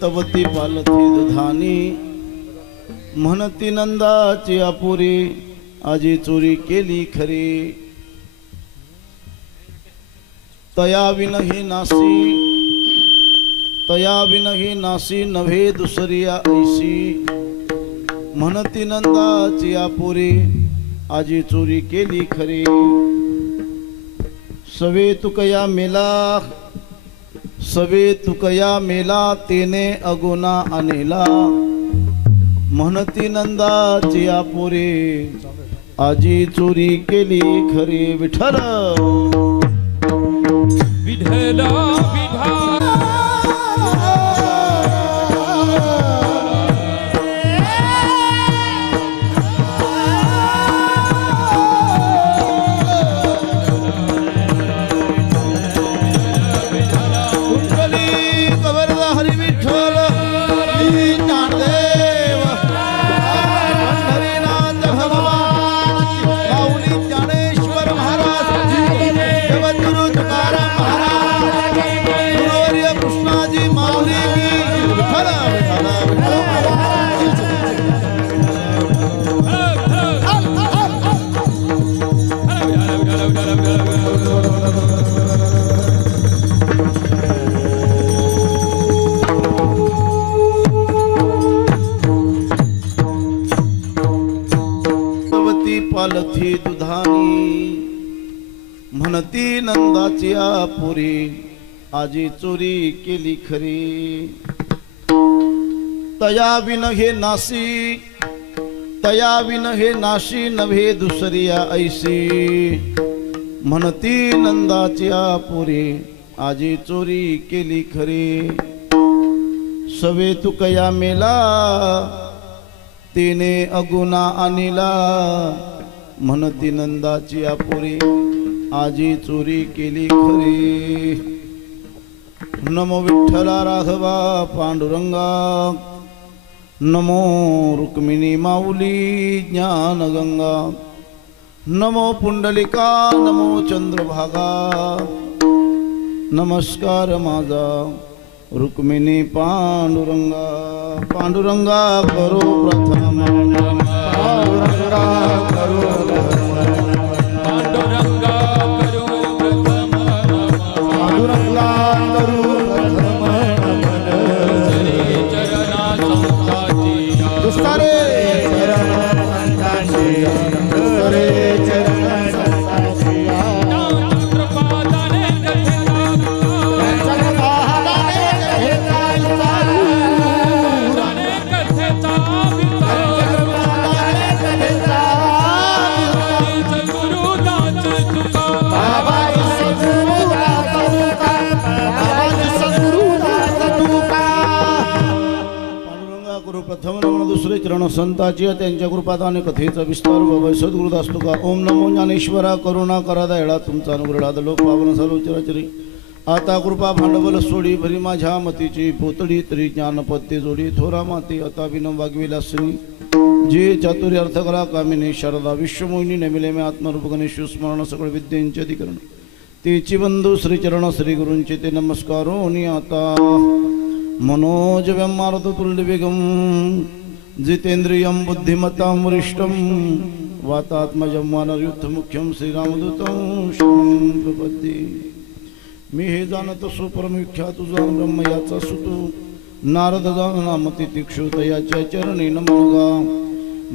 तवती पालथी दुधानी म्हणती नंदाची आपुरी आजी चोरी केली खरी तया विनही नासी नव्हे दुसरिया ऐशी म्हणती नंदाची आपुरी आजी चोरी केली खरी सवे तुकया मेला तेने अगोना अनेला म्हणती नंदाची आपुरी आजी चोरी केली खरी विठ्ठल विठ्ठला पालथी दुधानी म्हणती नंदाची आपुरी आजी चोरी केली खरी तया विन हे नाशी नव्हे दुसरिया ऐशी म्हणती नंदाची आपुरी आजी चोरी केली खरी सवे तुकया मेला तिने अगुना अनिला म्हणती नंदाची आपुरी आजी चोरी केली खरी नमो विठ्ठला राघवा पांडुरंगा नमो रुक्मिणी माऊली ज्ञानगंगा नमो पुंडलिका नमो चंद्रभागा नमस्कार माझा रुक्मिणी पांडुरंगा पांडुरंगा करो प्रथम पांडुरंगा करो पांडुरंगा करो प्रथम पांडुरंगा करो श्री चरणा संताची दुसरे चरण संताची दुसरे चरण संताची कृपादाने प्रथम नमन दुसरे चरण संताची त्यांच्या कृपादाने कथेचा विस्तार बाबा सद्गुरुदास तुका ओम नमो ज्ञानेश्वरा करुणा करा दयडा तुमचा अनुग्रहाद लोक पावन झालो चराचरी आता कृपा भांडवल सोडी भरी माझ्या मतीची पोतडी तरी ज्ञानपत्ते जोडी थोरा माते आता विनम वागविलासनी जे चातुर्य अर्थ करा कामिनी शारदा विश्वमोहिनी नमिले में आत्मरूप गणेश स्मरण सकळ विद्येंचे अधिकरण तेची बंधू श्रीचरण श्री गुरूंचे ते नमस्कारो आता मनोज व्यामारतुल्यवेगं जितेन्द्रियं बुद्धिमतां वरिष्ठं वातात्मजं वानरयुद्धमुख्यं श्रीरामदूतं शरणं प्रपद्ये मी हे जाणत सुपरमविख्यात तुझा ब्रह्म याचा सुतो नारद नाम तितिक्षु तयाच्या चरणी नमोगा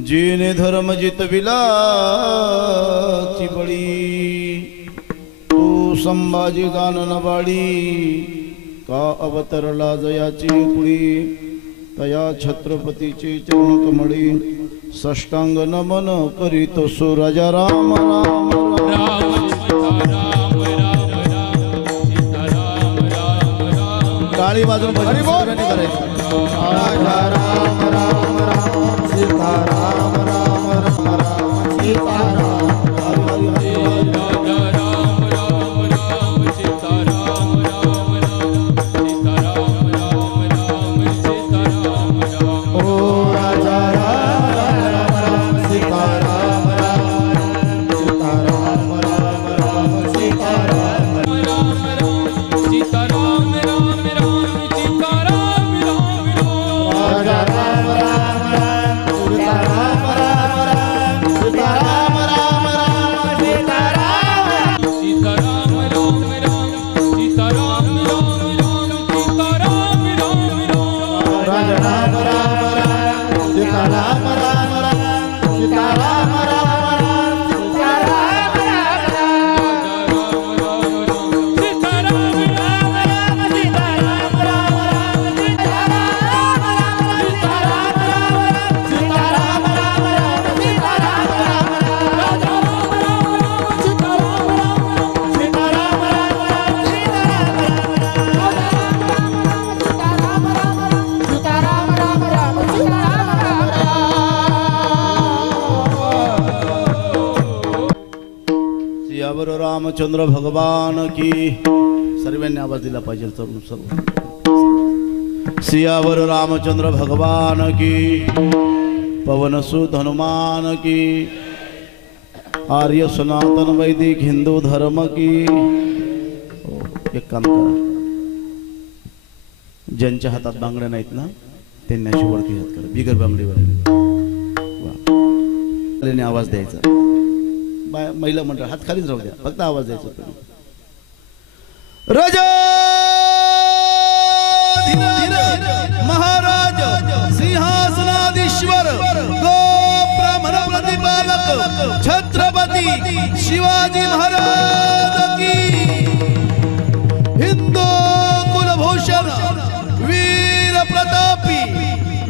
जेने धर्म जितविला ची बळी तू संभाजी गानन बाळी का अवतरला जयाची कुळी तया छत्रपतीचे चरण कमळी साष्टांग नमन करीतो सो राजा राम राम राम टाळी वाजवून भजन करायचं राजा राम राम राम सीता राम राम राम राम सीता राम सीता राम राम राम सीता राम राम रामचंद्र भगवान की. सर्वांनी आवाज दिला पाहिजे तरुण सर्व. सियावर रामचंद्र भगवान की. पवन सुत हनुमान की. आर्य सनातन वैदिक हिंदू धर्म की. एक काम करा, ज्यांच्या हातात बांगड्या नाहीत ना त्यांनी अशी वरती हात करा, बिगर बांगडीवर. आवाज द्यायचा. महिला मंडळ हात खालीच राहू द्या, फक्त आवाज द्यायचा. राजा महाराज सिंहासनाधीश्वर गो ब्राह्मण प्रतिपालक छत्रपती शिवाजी महाराज की. हिंदू कुलभूषण वीर प्रतापी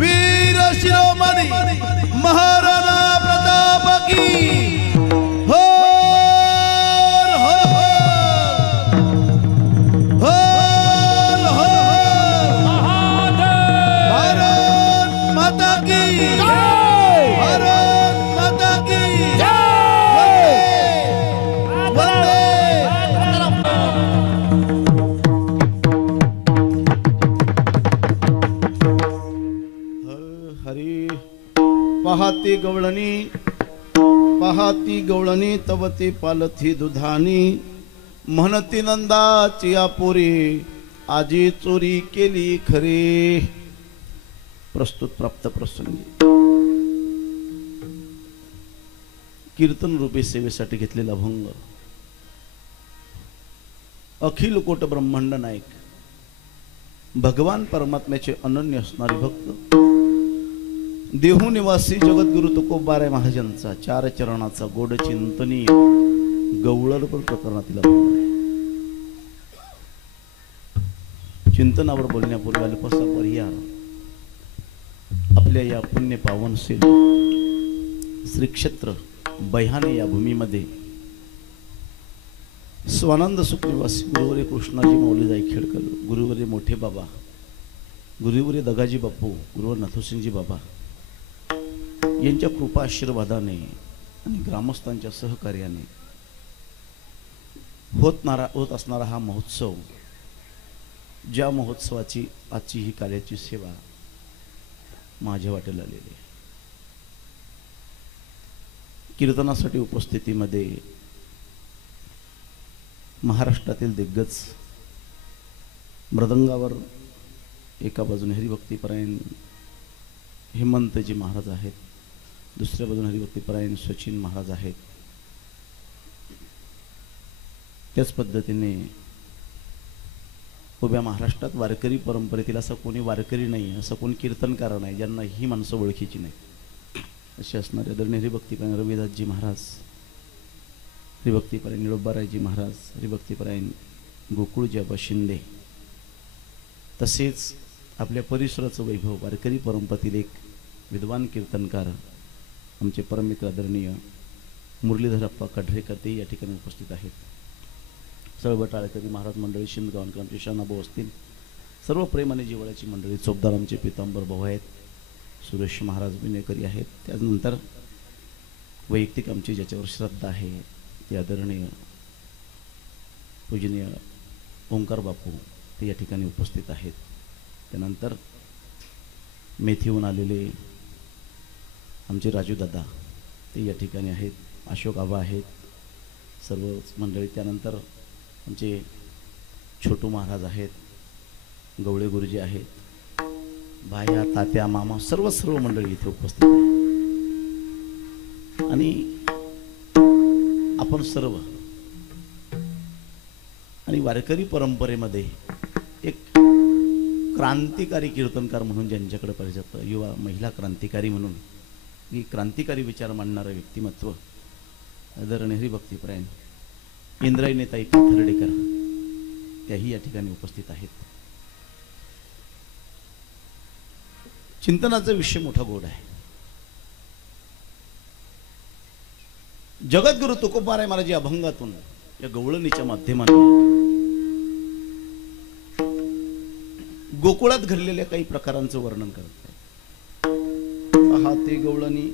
वीर शिरोमणी महाराणा प्रताप की. पाहाती गवळणी तवती पालथी दुधानी. म्हणती नंदाची आपुरी आजी चोरी केली खरी. प्रस्तुत प्राप्त प्रसंगी कीर्तन रूपी सेवेसाठी घेतलेला भंग. अखिल कोट ब्रह्मांड नायक भगवान परमात्म्याचे अनन्य असणारे भक्त देहू निवासी जगद्गुरु तुकोबाराय महाराजांचा 4 चरणाचा गोड चिंतनीय गवळण प्रकरणातील चिंतनावर बोलण्यापूर्वी अल्पसा पर्याय. आपल्या या पुण्य पावनशील श्री क्षेत्र बैहाने या भूमीमध्ये स्वानंद सुख निवासी गुरुवर्य कृष्णाजी माऊली जायखेडकर, गुरुवर्य मोठे बाबा, गुरुवर्य दगाजी बापू, गुरुवर नाथोसिंगजी बाबा यांच्या कृपा आशीर्वादाने आणि ग्रामस्थांच्या सहकार्याने होत असणारा हा महोत्सव, ज्या महोत्सवाची आजची ही कार्याची सेवा माझ्या वाटेला आलेली आहे. कीर्तनासाठी उपस्थितीमध्ये महाराष्ट्रातील दिग्गज मृदंगावर एका बाजूने हरिभक्तीपरायण हेमंतजी महाराज आहेत, दुसऱ्या बाजूने हरिभक्तीपरायण सचिन महाराज आहेत. त्याच पद्धतीने उभ्या महाराष्ट्रात वारकरी परंपरेतील असं कोणी वारकरी नाही, असं कोणी कीर्तनकार नाही ज्यांना ही माणसं ओळखीची नाही. असे असणारे आदरणीय हरिभक्तीपरायण रविदासजी महाराज, हरिभक्तीपरायण निळोबारायजी महाराज, हरिभक्तीपरायण गोकुळजी आबा शिंदे, तसेच आपल्या परिसराचं वैभव वारकरी परंपरेतील एक विद्वान कीर्तनकार आमचे परममित्र आदरणीय मुरलीधरप्पा कढरेकर ते या ठिकाणी उपस्थित आहेत. सर्व टाळकरी महाराज मंडळी, शिंदगावकर आमचे शानाभाऊ असतील, सर्व प्रेमाने जिव्हाळ्याची मंडळी, चोपदार आमचे पितांबर भाऊ आहेत, सुरेश महाराज विनेकरी आहेत. त्यानंतर वैयक्तिक आमची ज्याच्यावर श्रद्धा आहे ते आदरणीय पूजनीय ओंकार बापू ते या ठिकाणी उपस्थित आहेत. त्यानंतर मेथीहून आलेले आमचे राजू दादा ते या ठिकाणी आहेत, अशोक आबा आहेत, सर्व मंडळी. त्यानंतर आमचे छोटू महाराज आहेत, गवळे गुरुजी आहेत, भाया तात्या मामा सर्व मंडळी इथे उपस्थित आहेत. आणि आपण सर्व आणि वारकरी परंपरेमध्ये एक क्रांतिकारी कीर्तनकार म्हणून ज्यांच्याकडे पाहिजे जातं, युवा महिला क्रांतिकारी म्हणून ही क्रांतिकारी विचार मांडणारं व्यक्तिमत्व आदरणीय हरिभक्तीपरायण इंद्रायणीताई पाथर्डेकर त्याही या ठिकाणी उपस्थित आहेत. चिंतनाचा विषय मोठा गोड आहे. जगद्गुरु तुकोबाराय महाराज या अभंगातून या गवळणीच्या माध्यमातून गोकुळात घडलेल्या काही प्रकारांचं वर्णन करत आहे. हाती गवळणी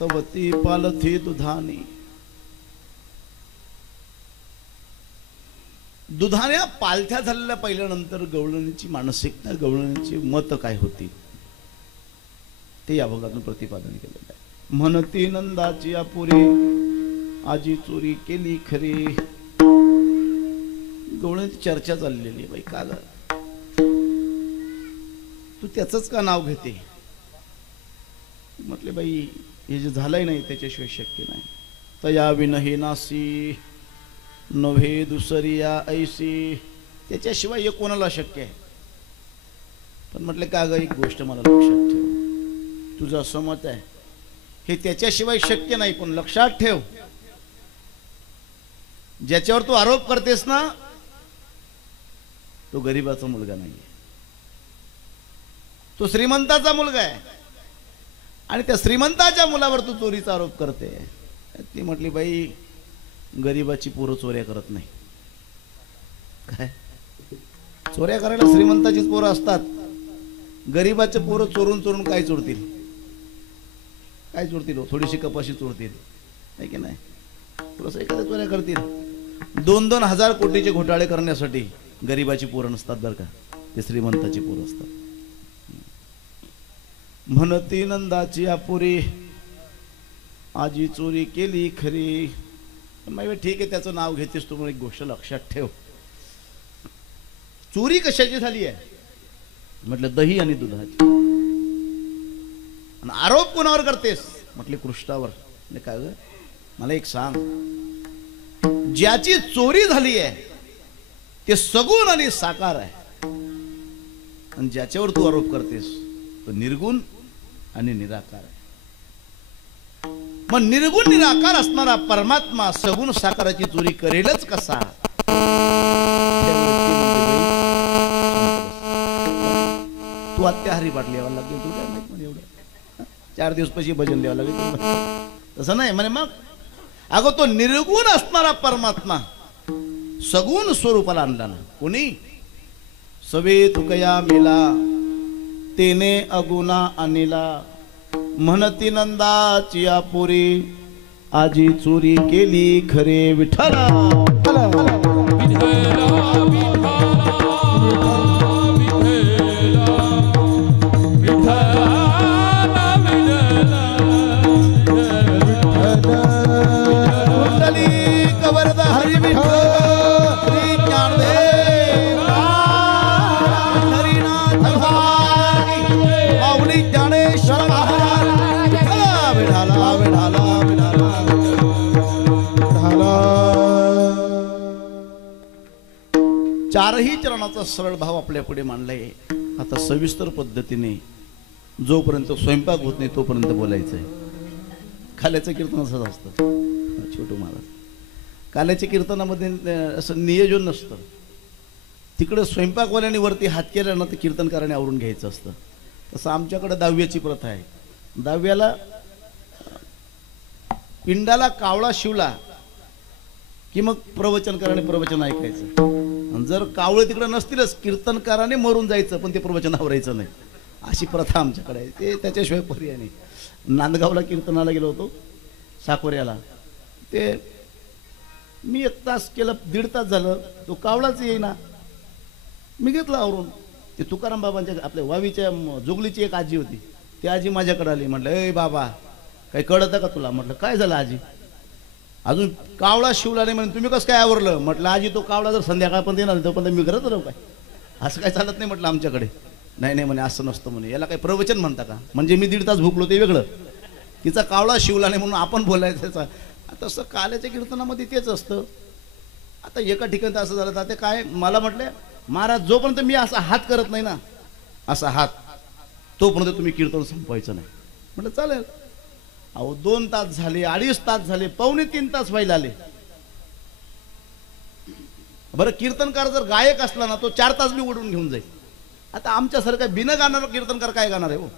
तवती पालथी दुधानी. दुधाण्या पालथ्या झालेल्या पहिल्यानंतर गवळणीची मानसिकता, गवळणीची मत काय होती ते या भागातून प्रतिपादन केलेलं आहे. म्हणती नंदाची अपुरी आजी चोरी केली खरी. गवळणीची चर्चा चाललेली आहे. बाई का ग तू त्याचंच का नाव घेते? म्हटले बाई हे जे झालंय नाही त्याच्याशिवाय शक्य नाही. तया विनही नासी नव्हे दुसरिया ऐसी. त्याच्याशिवाय हे कोणाला शक्य आहे? पण म्हटले का ग एक गोष्ट मला लक्षात ठेव. तुझं असं मत आहे हे त्याच्याशिवाय शक्य नाही, पण लक्षात ठेव ज्याच्यावर तू आरोप करतेस ना तो गरीबाचा मुलगा नाहीये, तो श्रीमंताचा मुलगा आहे. आणि त्या श्रीमंताच्या मुलावर तू चोरीचा आरोप करते. ती म्हटली बाई गरीबाची पोरं चोऱ्या करत नाही. काय चोऱ्या करायला श्रीमंताचीच पोरं असतात. गरीबाचे पोरं चोरून चोरून काय चोरतील? काय चोरतील? थोडीशी कपाशी चोरतील आहे की नाही? थोडंसं एखाद्या चोऱ्या करतील. 2-2 हजार कोटीचे घोटाळे करण्यासाठी गरीबाची पोरं नसतात बरं का, ते श्रीमंताची पोरं असतात. म्हणती नंदाची अपुरी आजी चोरी केली खरी. मग ठीक आहे त्याचं नाव घेतेस तू, एक गोष्ट लक्षात ठेव. चोरी कशाची झाली आहे? म्हटलं दही आणि दुधाची. आणि आरोप कोणावर करतेस? म्हटले कृष्णावर. म्हणजे काय ग मला एक सांग, ज्याची चोरी झाली आहे ते सगुण आणि साकार आहे, आणि ज्याच्यावर तू आरोप करतेस तो निर्गुण आणि निराकार आहे. मग निर्गुण निराकार असणारा परमात्मा सगुण साकाराची चोरी करेलच कसा? तू अत्याहारी पाटली यावं लागेल. तू काय माहित म्हणे एवढं 4 दिवस पशी भजन द्यावं लागेल. तसं नाही म्हणे. मग अगं तो निर्गुण असणारा परमात्मा सगुण स्वरूपाला आणला ना कोणी? सवे तुकया मेला तेने अगुणा आणला. म्हणती नंदाची अपुरी आजी चोरी केली खरे. विठ्ठला चारही चरणाचा सरळ भाव आपल्या पुढे मांडलाय. आता सविस्तर पद्धतीने जोपर्यंत स्वयंपाक होत नाही तोपर्यंत बोलायचंय. काल्याचं कीर्तन असंच असतं. छोटू महाराज काल्याच्या कीर्तनामध्ये असं नियोजन नसतं. तिकडं स्वयंपाकवाल्याने वरती हात केला ना तर कीर्तनकाराने आवरून घ्यायचं असतं. तसं आमच्याकडे दहाव्याची प्रथा आहे. दहाव्याला पिंडाला कावळा शिवला की मग प्रवचनकाराने प्रवचन ऐकायचं. जर कावळे तिकडे नसतीलच कीर्तनकाराने मरून जायचं, पण ते प्रवचन आवरायचं नाही. अशी प्रथा आमच्याकडे आहे. ते त्याच्याशिवाय पर्याय नाही. नांदगावला कीर्तनाला गेलो होतो साकोऱ्याला. ते मी 1 तास केलं, 1.5 तास झालं, तो कावळाच येईना. मी घेतलं आवरून. ते तुकाराम बाबांच्या आपल्या वावीच्या जोगलीची एक आजी होती. ती आजी माझ्याकडे आली. म्हटलं ए बाबा काही कळतं का तुला? म्हटलं काय झालं आजी? अजून कावळा शिवला नाही म्हणे. तुम्ही कसं काय आवरलं? म्हटलं आजी तो कावळा जर संध्याकाळपर्यंत येणार तोपर्यंत मी करत राहू काय? असं काय चालत नाही म्हटलं आमच्याकडे. नाही नाही म्हणे असं नसतं म्हणे. याला काही प्रवचन म्हणता का? म्हणजे मी 1.5 तास भुकलो ते वेगळं, तिचा कावळा शिवला नाही म्हणून आपण बोलायचं त्याचा. तसं काल्याच्या कीर्तनामध्ये तेच असतं. आता एका ठिकाणी असं झालं तर ते काय मला म्हटले महाराज जोपर्यंत मी असा हात करत नाही ना, असा हात, तोपर्यंत तुम्ही कीर्तन संपवायचं नाही. म्हटलं चालेल. अहो 2 तास झाले, 2.5 तास झाले, 2.25-3 तास व्हायला आले. बरं कीर्तनकार जर गायक असला ना तो 4 तास बी ओढून घेऊन जाईल. आता आमच्यासारखा बिन गाणारा कीर्तनकार काय गाणार आहे हो?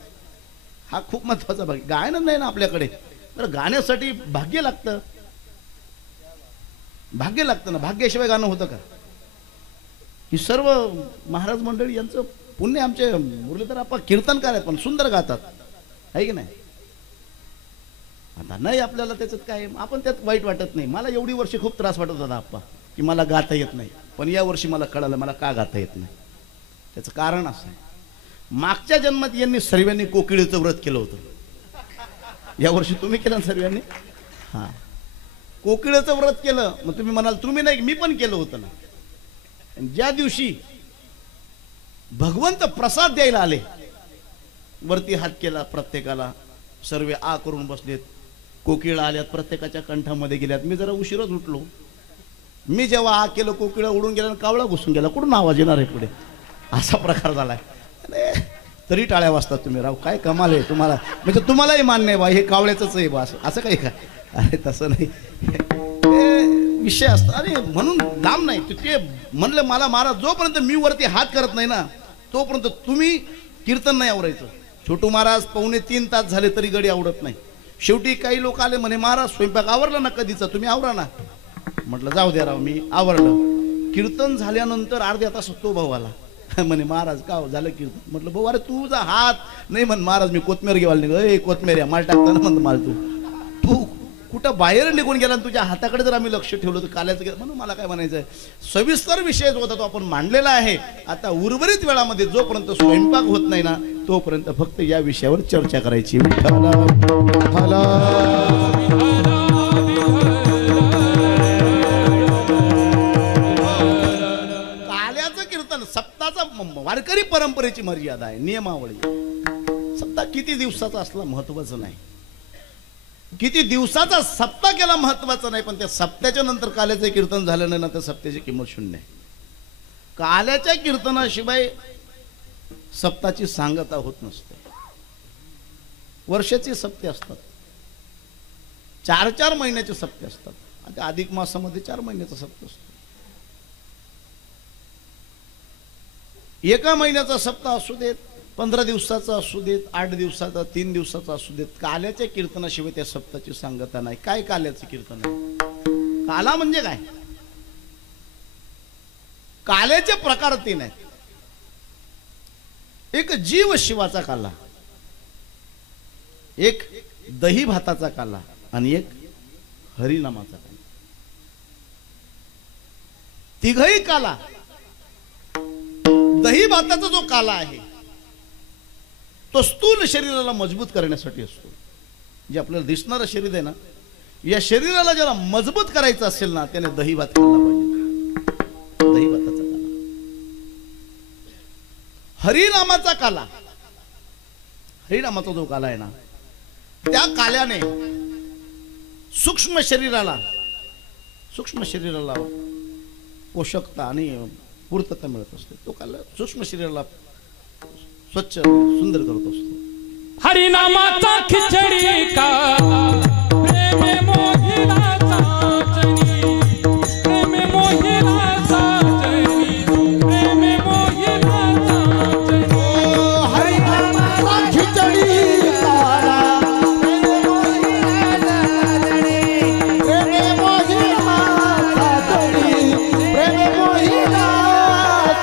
हा खूप महत्वाचा भाग. गायन नाही ना आपल्याकडे. बरं गाण्यासाठी भाग्य लागतं. भाग्य लागतं ना. भाग्याशिवाय गाणं होतं का? ही सर्व महाराज मंडळी यांचं पुण्य. आमचे मुरलीधर आप्पा कीर्तनकार आहेत पण सुंदर गातात आहे की नाही? आता नाही आपल्याला त्याच्यात काय, आपण त्यात वाईट वाटत नाही. मला एवढी वर्ष खूप त्रास वाटत होता आप्पा की मला गाता येत नाही. पण या वर्षी मला कळालं मला का गाता येत नाही. त्याचं कारण असं आहे, मागच्या जन्मात यांनी सर्वांनी कोकिळेचं व्रत केलं होतं. या वर्षी तुम्ही केलं ना सर्वांनी? हां, कोकिळेचं व्रत केलं. मग तुम्ही म्हणाल तुम्ही नाही, मी पण केलं होतं ना. ज्या दिवशी भगवंत प्रसाद द्यायला आले, वरती हात केला प्रत्येकाला, सर्व आ करून बसलेत. कोकिळा आल्यात, प्रत्येकाच्या कंठामध्ये गेल्यात. मी जरा उशीरच उठलो. मी जेव्हा आ केलं, कोकिळा उडून गेला आणि कावळा घुसून गेला. कुठून आवाज येणार आहे पुढे? असा प्रकार झालाय. अरे तरी टाळ्या वाजतात तुम्ही राव, काय कमाल आहे तुम्हाला. म्हणजे तुम्हालाही मान्य आहे बा हे कावळ्याचंच आहे बा, असं काही काय? अरे तसं नाही, विषय असतो. अरे म्हणून लांब नाही ते म्हणलं मला महाराज, जोपर्यंत मी वरती हात करत नाही ना तोपर्यंत तुम्ही कीर्तन नाही आवरायचं. छोटू महाराज 2.25 तास झाले तरी गडी आवडत नाही. शेवटी काही लोक आले म्हणे महाराज स्वयंपाक आवरला ना कधीचा, तुम्ही आवरा ना. म्हटलं जाऊ द्या राव, मी आवरलं. कीर्तन झाल्यानंतर अर्ध्या तास तो भाऊ आला. म्हणे महाराज का झालं कीर्तन? म्हटलं भाऊ अरे तुझा हात नाही. म्हण महाराज मी कोथमेर घेवायला निघ. कोथमेर माल टाकताना म्हणतो माल तू कुठं बाहेर निघून गेला, तुझ्या हाताकडे जर आम्ही लक्ष ठेवलं तर काल्याचं गेलं. म्हणून मला काय म्हणायचं, सविस्तर विषय जो होता तो आपण मांडलेला आहे. आता उर्वरित वेळामध्ये जोपर्यंत स्वयंपाक होत नाही ना तोपर्यंत फक्त या विषयावर चर्चा करायची. काल्याचं कीर्तन सप्ताचा वारकरी परंपरेची मर्यादा आहे, नियमावली. सप्ताह किती दिवसाचा असला महत्वाचं नाही, किती दिवसाचा सप्ताह केला महत्वाचा नाही, पण त्या सप्त्याच्या नंतर काल्याचं कीर्तन झालं नाही ना तर सप्त्याची किंमत शून्य आहे. काल्याच्या कीर्तनाशिवाय सप्ताची सांगता होत नसते. वर्षाची सप्ते असतात, 4-4 महिन्याचे सप्ते असतात. आता अधिक मासामध्ये 4 महिन्याचा सप्ताह असतो. एका महिन्याचा सप्ताह असू देत, 15 दिवसाचा असू देत, 8 दिवसाचा, 3 दिवसाचा असू देत, काल्याच्या कीर्तनाशिवाय त्या सप्ताची सांगता नाही. काय काल्याचं कीर्तन आहे? काला म्हणजे काय? काल्याचे प्रकार 3 आहेत. एक जीव शिवाचा काला, एक दही भाताचा काला आणि एक हरिनामाचा काला. तिघही काला. दही भाताचा जो काला आहे तो स्थूल शरीराला मजबूत करण्यासाठी असतो. जे आपल्याला दिसणारं शरीर आहे ना, या शरीराला ज्याला मजबूत करायचं असेल ना त्याने दही भात खाल्ला पाहिजे. दही भाताचा काला. हरिनामाचा काला, हरिनामाचा जो काला आहे ना त्या काल्याने सूक्ष्म शरीराला पोषकता आणि पूर्तता मिळत असते. तो काला सूक्ष्म शरीराला स्वच्छ सुंदर करत असतो. हरिनामाचा खिचडी का प्रेमे मोहिला साजनी, प्रेमे मोहिला साजनी, प्रेमे मोहिला साजनी. हरिनामाचा खिचडी काला, प्रेमे मोहिला साजनी, प्रेमे मोहिला साजनी, प्रेमे मोहिला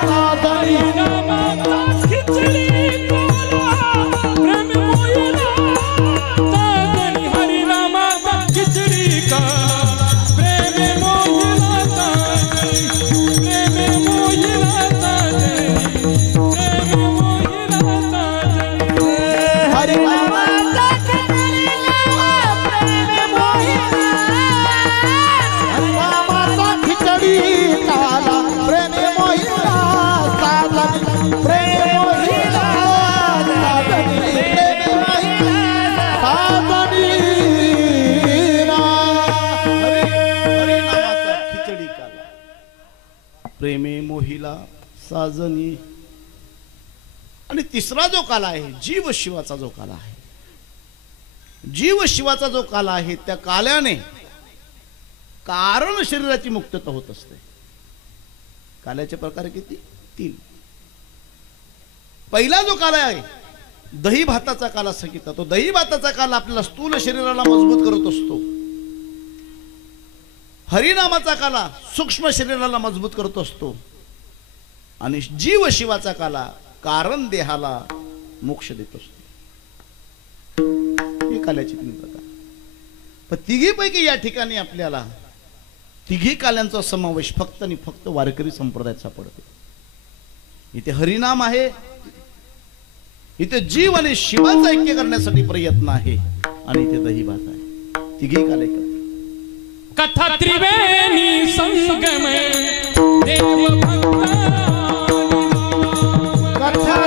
साजनी. हरिनामाचा खिचडी प्रेमे मोहिला साजनी, हरिनामाचा खिचडी का प्रेमे मोहिला साजनी, प्रेमे मोहिला साजनी, प्रेमे मोहिला साजनी. हरिनामाचा खिचडी प्रेमे मोहिला, हरिनामाचा खिचडी काला, प्रेमे मोहिला साजनी, प्रेमे मोहिला साजनी, प्रेमे मोहिला साजनी ना. हरिनामाचा खिचडी काला, प्रेमे मोहिला साजनी. आणि तिसरा जो काला आहे जीव शिवाचा जो काला आहे, जीव शिवाचा जो काला आहे त्या काल्याने कारण शरीराची मुक्तता होत असते. काल्याचे प्रकार किती? 3. पहिला जो काला आहे दही भाताचा काला सांगितला. तो दही भाताचा काला आपल्याला स्थूल शरीराला मजबूत करत असतो. हरिनामाचा काला सूक्ष्म शरीराला मजबूत करत असतो. आणि जीव शिवाचा काला कारण देहाला मोक्ष देत असतो. हे काल्याचे 3 प्रकार. पण तिघीपैकी या ठिकाणी आपल्याला तिघी काल्यांचा समावेश फक्त आणि फक्त वारकरी संप्रदायात सापडतो. इथे हरिनाम आहे, इथे जीव आणि शिवाचा ऐक्य करण्यासाठी प्रयत्न आहे, आणि इथे दही भात आहे. तिघी काल एकत्र. कथा त्रिवेणी संगम देव भक्त कथा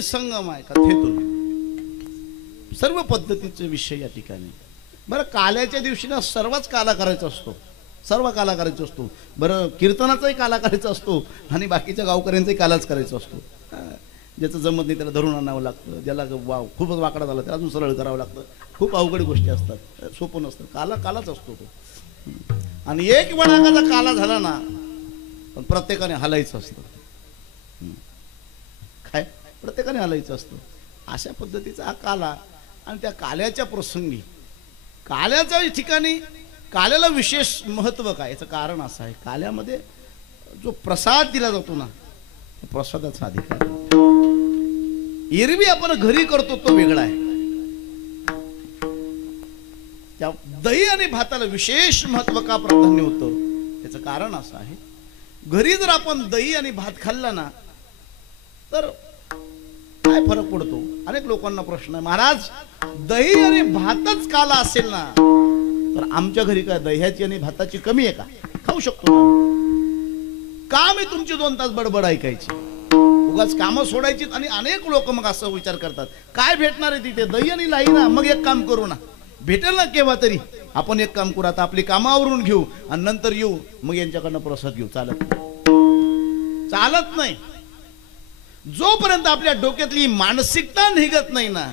संगम आहे. कथेतून सर्व पद्धतीचे विषय या ठिकाणी. बरं, काल्याच्या दिवशी ना सर्वच काला करायचा असतो, सर्व काला करायचा असतो. बरं, कीर्तनाचाही काला करायचा असतो आणि बाकीच्या गावकऱ्यांचाही कालाच करायचा असतो. ज्याचं जमत नाही त्याला धरून आणावं लागतं, ज्याला खूपच वाकडा झाला त्याला अजून सरळ करावं लागतं. खूप अवघड गोष्टी असतात, सोपं नसतं. कालाच असतो तो. आणि एक वणाकाचा काला झाला ना पण प्रत्येकाने हलायचं असतं. काय प्रत्येकाने हलायचं असतं. अशा पद्धतीचा हा काला. आणि त्या काल्याच्या प्रसंगी काल्याच्या ठिकाणी काल्याला विशेष महत्व काय, याचं कारण असं आहे, काल्यामध्ये जो प्रसाद दिला जातो ना, प्रसादाचा अधिकार. एरवी आपण घरी करतो तो वेगळा आहे. त्या दही आणि भाताला विशेष महत्व का प्राधान्य होतं, त्याचं कारण असं आहे, घरी जर आपण दही आणि भात खाल्ला ना तर काय फरक पडतो. अनेक लोकांना प्रश्न आहे, महाराज दही आणि भातच काला असेल ना तर आमच्या घरी काय दह्याची आणि भाताची कमी आहे का, खाऊ शकतो ना. का मी तुमची 2 तास बडबड ऐकायची, उगाच कामं सोडायची. आणि अनेक लोक मग असं विचार करतात, काय भेटणार आहे तिथे, दही आणि लाई ना, मग एक काम करू ना, भेटेल ना केव्हा तरी. आपण एक काम करू, आता आपली कामं आवरून घेऊ आणि नंतर येऊ, मग यांच्याकडनं प्रसाद घेऊ. चालत नाही. जोपर्यंत आपल्या डोक्यातली मानसिकता निघत नाही ना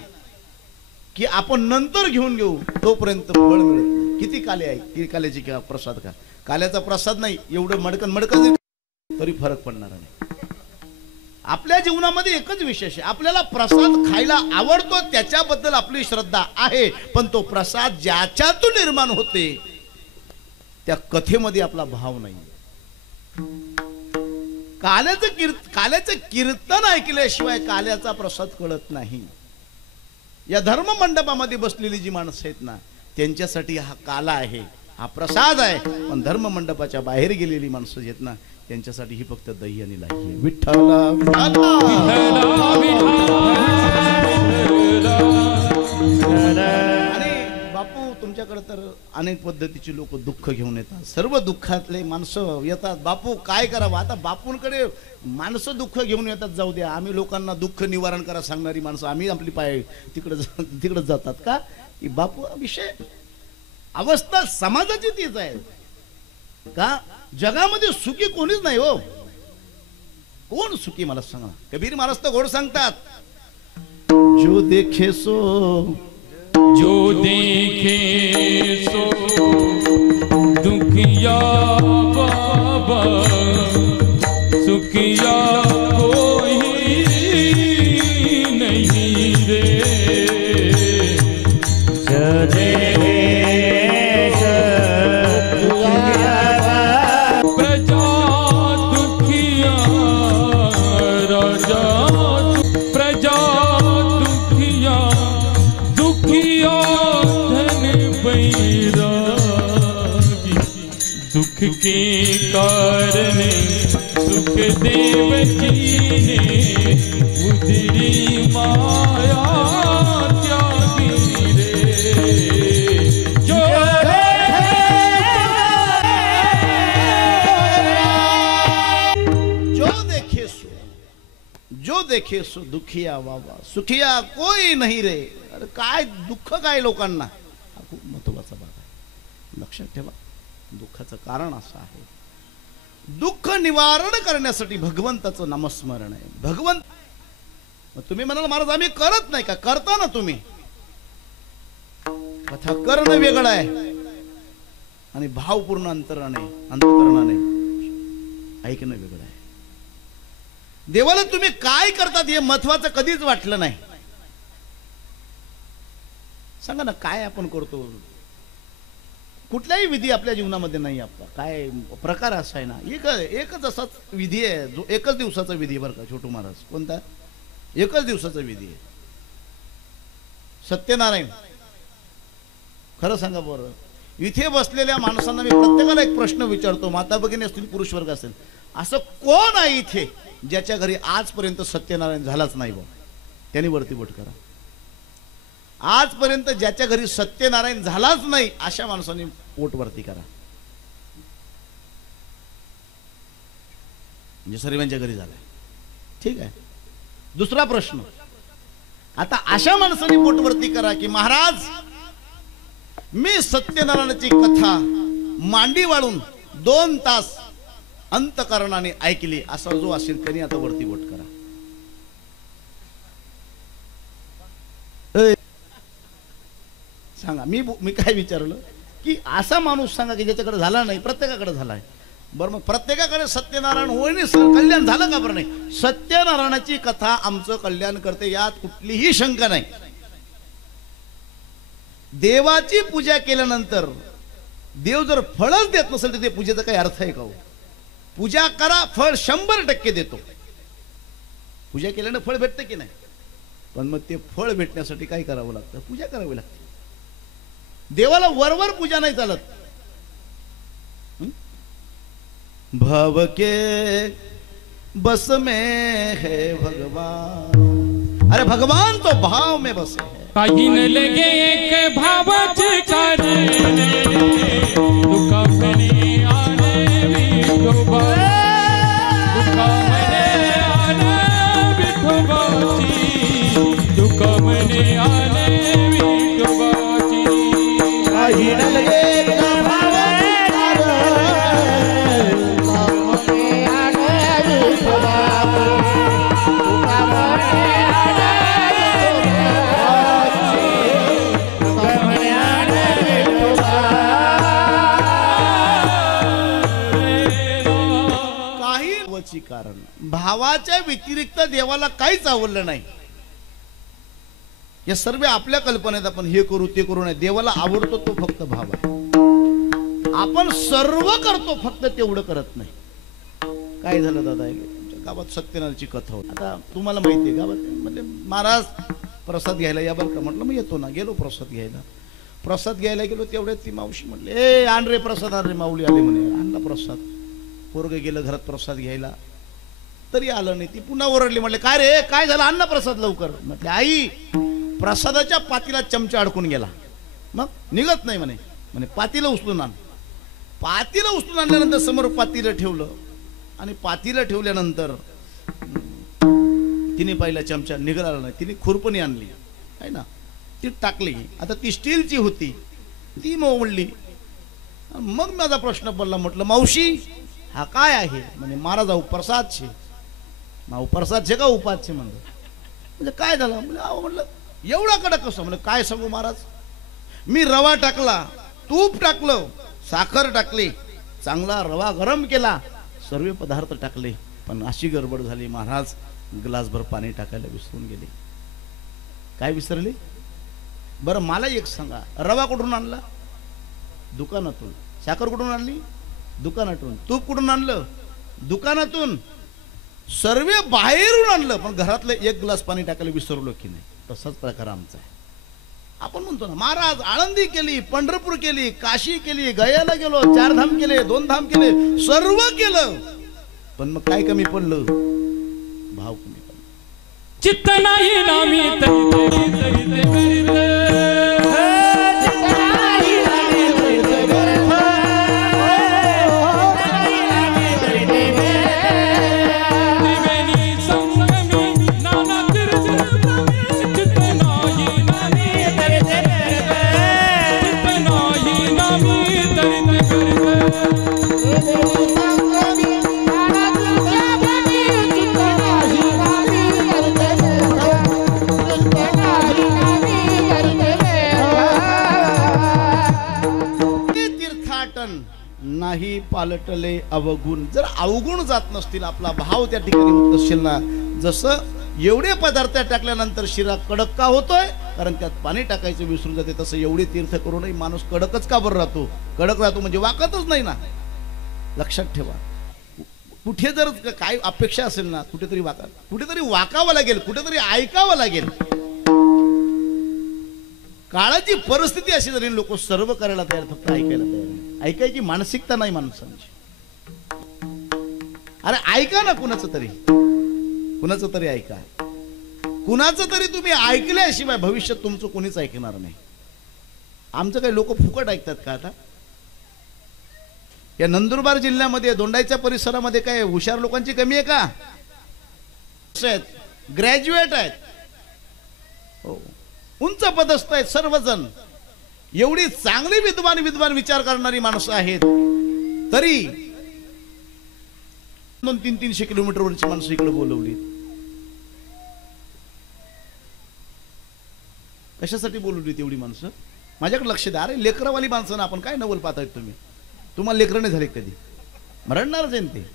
की आपण नंतर घेऊन घेऊ, तोपर्यंत फळ मिळत नाही. किती काले आहे, किती काल्याची प्रसाद का, काल्याचा प्रसाद नाही एवढं मडकन तरी फरक पडणार नाही. आपल्या जीवनामध्ये एकच विशेष आहे, आपल्याला प्रसाद खायला आवडतो, त्याच्याबद्दल आपली श्रद्धा आहे, पण तो प्रसाद ज्याच्यातून निर्माण होते त्या कथेमध्ये आपला भाव नाही. काल्याचं कीर्तन ऐकल्याशिवाय काल्याचा प्रसाद कळत नाही. या धर्म मंडपामध्ये बसलेली जी माणसं आहेत ना, त्यांच्यासाठी हा काला आहे, हा प्रसाद आहे. पण धर्म मंडपाच्या बाहेर गेलेली माणसं आहेत ना, त्यांच्यासाठी ही फक्त दही आणि लाई आहे. विठ्ठला आणि बापू, तुमच्याकडे तर अनेक पद्धतीची लोक दुःख घेऊन येतात, सर्व दुःखातले माणसं येतात. बापू काय करावं आता, बापूंकडे माणसं दुःख घेऊन येतात, जाऊ द्या, आम्ही लोकांना दुःख निवारण करा सांगणारी माणसं, आम्ही आपली पाय तिकडे जातात का. की बापू विषय अवस्था समाजाची तीच आहे का. जगामध्ये सुखी कोणीच नाही हो. कोण सुखी मला सांगा. कबीर महाराज तर गोड सांगतात, जो देखे सो जो देखे सो दुखिया बाबा, सुखिया कोई नहीं रे. प्रजा दुखिया राजा, प्रजा दुखिया दुखिया धन बैरागी. दुख के कारण सुख देव जी ने उधरी माया त्यागी रे. जो देखे सो दुखिया बाबा, सुखिया कोई नहीं रे. अरे काय दुःख काय लोकांना, हा खूप महत्वाचा भाग आहे. लक्षात ठेवा, दुःखाचं कारण असं आहे, दुःख निवारण करण्यासाठी भगवंताचं नामस्मरण आहे. भगवंत, मग तुम्ही म्हणाल महाराज आम्ही करत नाही का? करता ना तुम्ही. कथा करणं वेगळं आहे आणि भावपूर्ण अंतकरणाने ऐकणं वेगळं आहे. देवाला तुम्ही काय करतात हे महत्वाचं कधीच वाटलं नाही. सांगा ना काय आपण करतो? कुठलाही विधी आपल्या जीवनामध्ये नाही. आपला काय प्रकार असा आहे ना, एकच असाच विधी आहे जो एकच दिवसाचा विधी बरं का छोटू महाराज. कोणता? एकच दिवसाचा विधी आहे, सत्यनारायण. खरं सांगा बरं, इथे बसलेल्या माणसांना मी प्रत्येकाला एक प्रश्न विचारतो, माता भगिनी असतील पुरुष वर्ग असेल, असं कोण आहे इथे ज्याच्या घरी आजपर्यंत सत्यनारायण झालाच नाही? बा त्यांनी वरती बोट करा. आजपर्यंत ज्याच्या घरी सत्यनारायण झालाच नाही अशा माणसांनी पोट वरती करा. म्हणजे सर्वांच्या घरी झालाय. ठीक आहे. दुसरा प्रश्न, आता अशा माणसांनी पोट वरती करा की महाराज मी सत्यनारायणाची कथा मांडी वाळून 2 तास अंतकरणाने ऐकली, असा जो असेल त्यांनी आता वरती बोट करा. सांगा. मी काय विचारलं की असा माणूस सांगा की ज्याच्याकडे झाला नाही. प्रत्येकाकडे झालाय. बरं, मग प्रत्येकाकडे सत्यनारायण होईने कल्याण झालं का? बरं नाही. सत्यनारायणाची कथा आमचं कल्याण करते, यात कुठलीही शंका नाही. देवाची पूजा केल्यानंतर देव जर फळच देत नसेल तर ते पूजेचा काही अर्थ आहे का हो? पूजा करा, फळ 100% देतो. पूजा केल्यानं फळ भेटतं की नाही? पण मग ते फळ भेटण्यासाठी काय करावं लागतं? पूजा करावी लागते. देवाला वरवर पूजा नाही चालत. भाव के बस में है भगवान. अरे भगवान तो भाव में बसे है. काही न लगे एक भावाचे कारण, दुःखामध्ये आले विठोबा, दुःखामध्ये आले विठोबाची, दुःखामध्ये आले विठोबाची. काही न लगे एक भावाचे कारण, दुःखामध्ये आले विठोबाची, दुःखामध्ये कारण भावाच्या व्यतिरिक्त देवाला काहीच आवडलं नाही. या सर्व आपल्या कल्पनेत आपण हे करू ते करू नाही. देवाला आवडतो तो फक्त भाव आहे. आपण सर्व करतो, फक्त तेवढं करत नाही. काय झालं दादा, तुमच्या गावात सत्यनारायणाची कथा होती. आता तुम्हाला माहिती आहे गावात म्हणजे महाराज प्रसाद घ्यायला या बरं का. म्हटलं मग येतो ना. गेलो प्रसाद घ्यायला. प्रसाद घ्यायला गेलो तेवढ्यात ती मावशी म्हणले, ए आण रे प्रसाद, आण रे. माऊली आले म्हणे. आणला प्रसाद. पोरग गेलं घरात प्रसाद घ्यायला, तरी आलं नाही. ती पुन्हा ओरडली. म्हटले काय रे, काय झालं, अन्न प्रसाद लवकर. म्हटले आई प्रसादाच्या पातीला चमचा अडकून गेला, मग निघत नाही म्हणे. म्हणे पातीला उचलून आण. पातीला उचलून आणल्यानंतर समोर पातीला ठेवलं आणि पातीला ठेवल्यानंतर तिने पाहिला चमचा निघाला नाही. तिने खुरपणी आणली आहे ना, ती टाकली. आता ती स्टीलची होती, ती मोडली. मग माझा प्रश्न पडला. म्हटलं मावशी हा काय आहे? म्हणजे महाराज प्रसाद छे. प्रसाद छे का उपाद छे? म्हणजे काय झालं? म्हणजे अहो म्हटलं एवढा कडक कसं? म्हणजे काय सांगू महाराज, मी रवा टाकला, तूप टाकलं, साखर टाकली, चांगला रवा गरम केला, सर्व पदार्थ टाकले, पण अशी गडबड झाली महाराज, ग्लासभर पाणी टाकायला विसरून गेले. काय विसरले? बरं मला एक सांगा, रवा कुठून आणला? दुकानातून. साखर कुठून आणली? दुकानातून. तूप कुठून आणलं? दुकानातून. सर्व बाहेरून आणलं, पण घरातलं एक ग्लास पाणी टाकायला विसरलो की नाही? तसाच प्रकार आमचा आहे. आपण म्हणतो ना महाराज आळंदी केली, पंढरपूर केली, काशी केली, गयाला गेलो, 4 धाम केले, 2 धाम केले, सर्व केलं, पण मग काय कमी पडलं? भाव कमी पडला. चित्त नाही नामी तरी पालटले अवगुण. जर अवगुण जात नसतील, आपला भाव त्या ठिकाणी होत नसेल ना, जसं एवढे पदार्थ टाकल्यानंतर शिरा कडक का होतोय, कारण त्यात पाणी टाकायचं विसरून जाते, तसं एवढे तीर्थ करूनही माणूस कडकच का बरं राहतो. कडक राहतो म्हणजे वाकतच नाही ना. लक्षात ठेवा, कुठे जर काय अपेक्षा असेल ना, कुठेतरी वाकावं लागेल, कुठेतरी ऐकावं लागेल. काळाची परिस्थिती अशी झाली, लोक सर्व करायला तयार, फक्त ऐकायला तयार नाही. ऐकायची मानसिकता नाही माणसांची. अरे ऐका ना, कुणाचं तरी ऐका. कुणाचं तरी तुम्ही ऐकल्याशिवाय भविष्यात तुमचं कोणीच ऐकणार नाही. आमचं काही लोक फुकट ऐकतात का आता? या नंदुरबार जिल्ह्यामध्ये दोंडाईच्या परिसरामध्ये काय हुशार लोकांची कमी आहे का? ग्रॅज्युएट आहेत, हो, उंच पदस्थ आहेत सर्वजण, एवढी चांगली विद्वान विचार करणारी माणसं आहेत, तरी 200-300 किलोमीटरवरची माणसं इकडे बोलवली. कशासाठी बोलवली तेवढी माणसं? माझ्याकडे लक्ष द्या. अरे लेकरवाली माणसं ना, आपण काय नवल पाहतायत तुम्ही? तुम्हाला लेकरं नाही झाले कधी? मरणणारच आहे ते.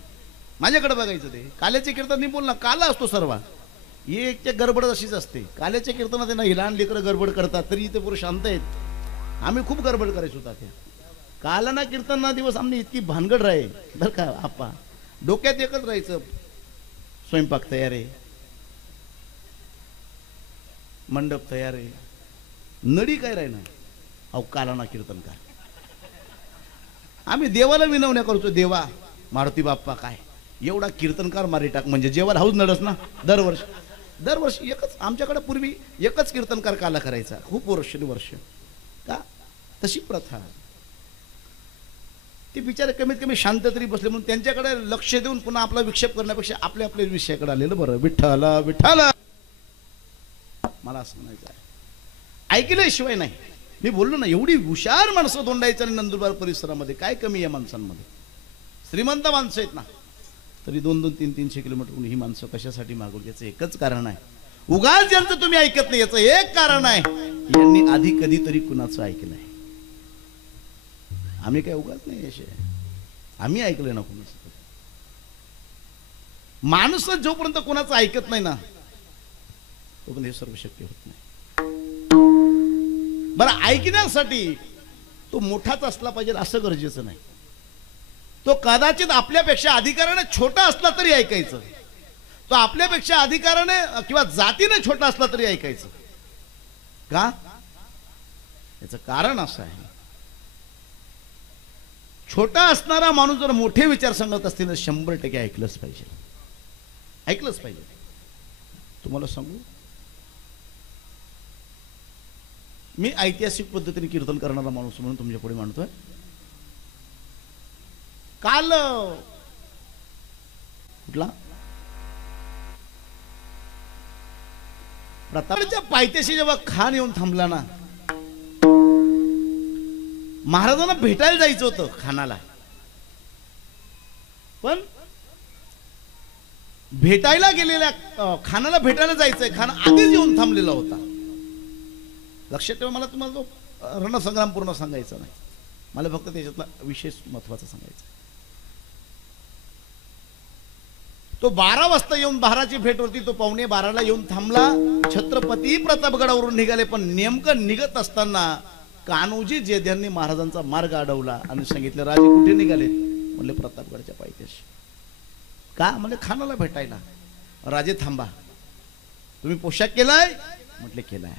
माझ्याकडे बघायचं. ते काल्याचे कीर्तन बोल ना, काला असतो सर्व, एक गडबड अशीच असते. काल्याच्या कीर्तनात ना लहान लेकरं गडबड करतात, तरी इथे पुरुष शांत आहेत. आम्ही खूप गडबड करायचो होता त्या कालाना कीर्तन ना दिवस. आम्ही इतकी भानगड राहे बरं का आपा. डोक्यात एकच राहायचं, स्वयंपाक तयार आहे, मंडप तयार आहे, नडी काय राहिना. अहो कालाना कीर्तनकार. आम्ही देवाला विनवण्या करतो, देवा मारुती बाप्पा काय एवढा कीर्तनकार मारी टाक, म्हणजे जेवायला हाऊस नडस ना. दरवर्षी एकच. आमच्याकडे पूर्वी एकच कीर्तनकार काला करायचा, खूप वर्ष का तशी प्रथा. ते बिचारे कमीत कमी शांत तरी बसले, म्हणून त्यांच्याकडे लक्ष देऊन पुन्हा आपला विक्षेप करण्यापेक्षा आपल्या विषयाकडे आलेलं बरं. विठ्ठला विठ्ठला. मला असं म्हणायचं आहे, ऐकल्याशिवाय नाही. मी बोललो ना, एवढी हुशार माणसं दोंडाईच्या आणि नंदुरबार परिसरामध्ये. काय कमी आहे माणसांमध्ये? श्रीमंत माणसं आहेत ना, तरी 200-300 किलोमीटरहून ही माणसं कशासाठी मागवली? याचं एकच कारण आहे. उगाच ज्यांचं तुम्ही ऐकत नाही, याचं एक कारण आहे, यांनी आधी कधीतरी कुणाचं ऐकलंय. आम्ही काय उगाच नाही असे, आम्ही ऐकलंय ना कुणाचं. माणूस जोपर्यंत कोणाचं ऐकत नाही ना, तोपर्यंत हे सर्व शक्य होत नाही. बरं, ऐकण्यासाठी तो मोठाच असला पाहिजे असं गरजेचं नाही. तो कदाचित आपल्यापेक्षा अधिकाराने छोटा असला तरी ऐकायचं. तो आपल्यापेक्षा अधिकाराने किंवा जातीने छोटा असला तरी ऐकायचं. का? याचं कारण असं आहे, छोटा असणारा माणूस जर मोठे विचार सांगत असतील तर 100% ऐकलंच पाहिजे. तुम्हाला सांगू, मी ऐतिहासिक पद्धतीने कीर्तन करणारा माणूस म्हणून तुमच्या पुढे मांडतोय. काल कुठला प्रतापच्या पायथ्याशी जेव्हा खान येऊन थांबला ना, महाराजांना भेटायला जायचं होतं खानाला, पण भेटायला गेलेल्या खानाला भेटायला जायचंय, खान आधीच येऊन थांबलेला होता. लक्षात ठेवा, मला तुम्हाला तो रणसंग्राम पूर्ण सांगायचा नाही, मला फक्त त्याच्यातला विशेष महत्वाचा सांगायचा. तो 12 वाजता येऊन बाराची भेट होती, तो 11:15 येऊन थांबला. छत्रपती प्रतापगडावरून निघाले, पण नेमकं निघत असताना कान्होजी जेध्यांनी महाराजांचा मार्ग अडवला आणि सांगितलं, राजे कुठे निघाले? म्हणले प्रतापगडच्या पायथ्याशी. का? म्हणजे खानाला भेटायला. राजे थांबा, तुम्ही पोशाख केलाय? म्हटले केलाय.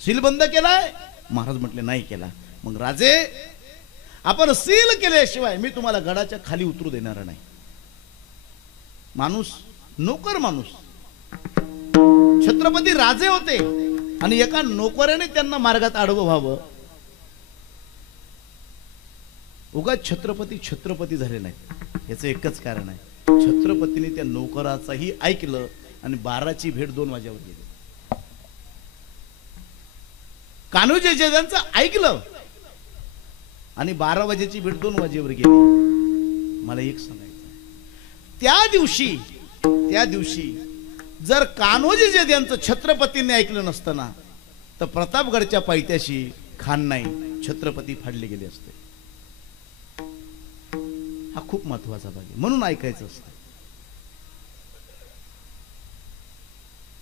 सील बंद केलाय? महाराज म्हटले नाही केला. मग राजे, आपण सील केल्याशिवाय मी तुम्हाला गडाच्या खाली उतरू देणार नाही. माणूस, नोकर माणूस, छत्रपती राजे होते आणि एका नोकराने त्यांना मार्गात आडवं व्हावं. उगाच छत्रपती झाले नाही, याचं एकच कारण आहे, छत्रपतीने त्या नोकराचाही ऐकलं आणि 12ची भेट 2 वाजेवर गेली. कान्होजी जेध्यांचं ऐकलं आणि 12 वाजेची भेट 2 वाजेवर गेली. मला एक सांगायचं, त्या दिवशी जर कान्होजी जेध्यांचं छत्रपतींनी ऐकलं नसतं ना, तर प्रतापगडच्या पायथ्याशी खान नाही, छत्रपती फाडले गेले असते. हा खूप महत्वाचा भाग आहे, म्हणून ऐकायचं असतं.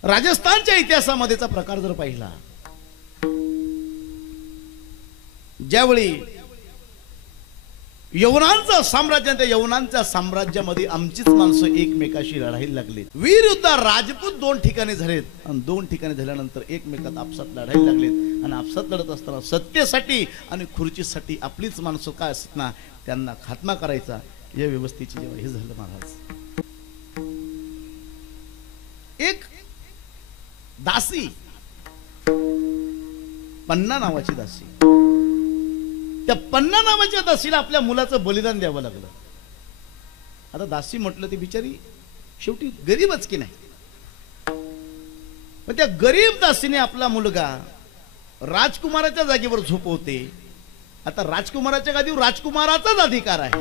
राजस्थानच्या इतिहासामध्येचा प्रकार जर पाहिला, ज्यावेळी यवनांचं साम्राज्य, त्या यवनांच्या साम्राज्यामध्ये आमचीच माणसं एकमेकाशी लढायला लागली. वीर युद्ध राजपूत 2 ठिकाणी झालेत आणि 2 ठिकाणी झाल्यानंतर एकमेकात आपसात लढायला लागलेत. आणि आपसात लढत असताना सत्तेसाठी आणि खुर्चीसाठी आपलीच माणसं काय असत ना, त्यांना खात्मा करायचा या व्यवस्थेची जेव्हा हे झालं महाराज, एक दासी, पन्ना नावाची दासी, त्या पन्ना नावाच्या दासीला आपल्या मुलाचं बलिदान द्यावं लागलं. आता दासी म्हटलं ती बिचारी शेवटी गरीबच की नाही, पण त्या गरीब दासीने आपला मुलगा राजकुमाराच्या जागेवर झोपवते. आता राजकुमाराच्या गादीवर राजकुमाराचाच अधिकार आहे,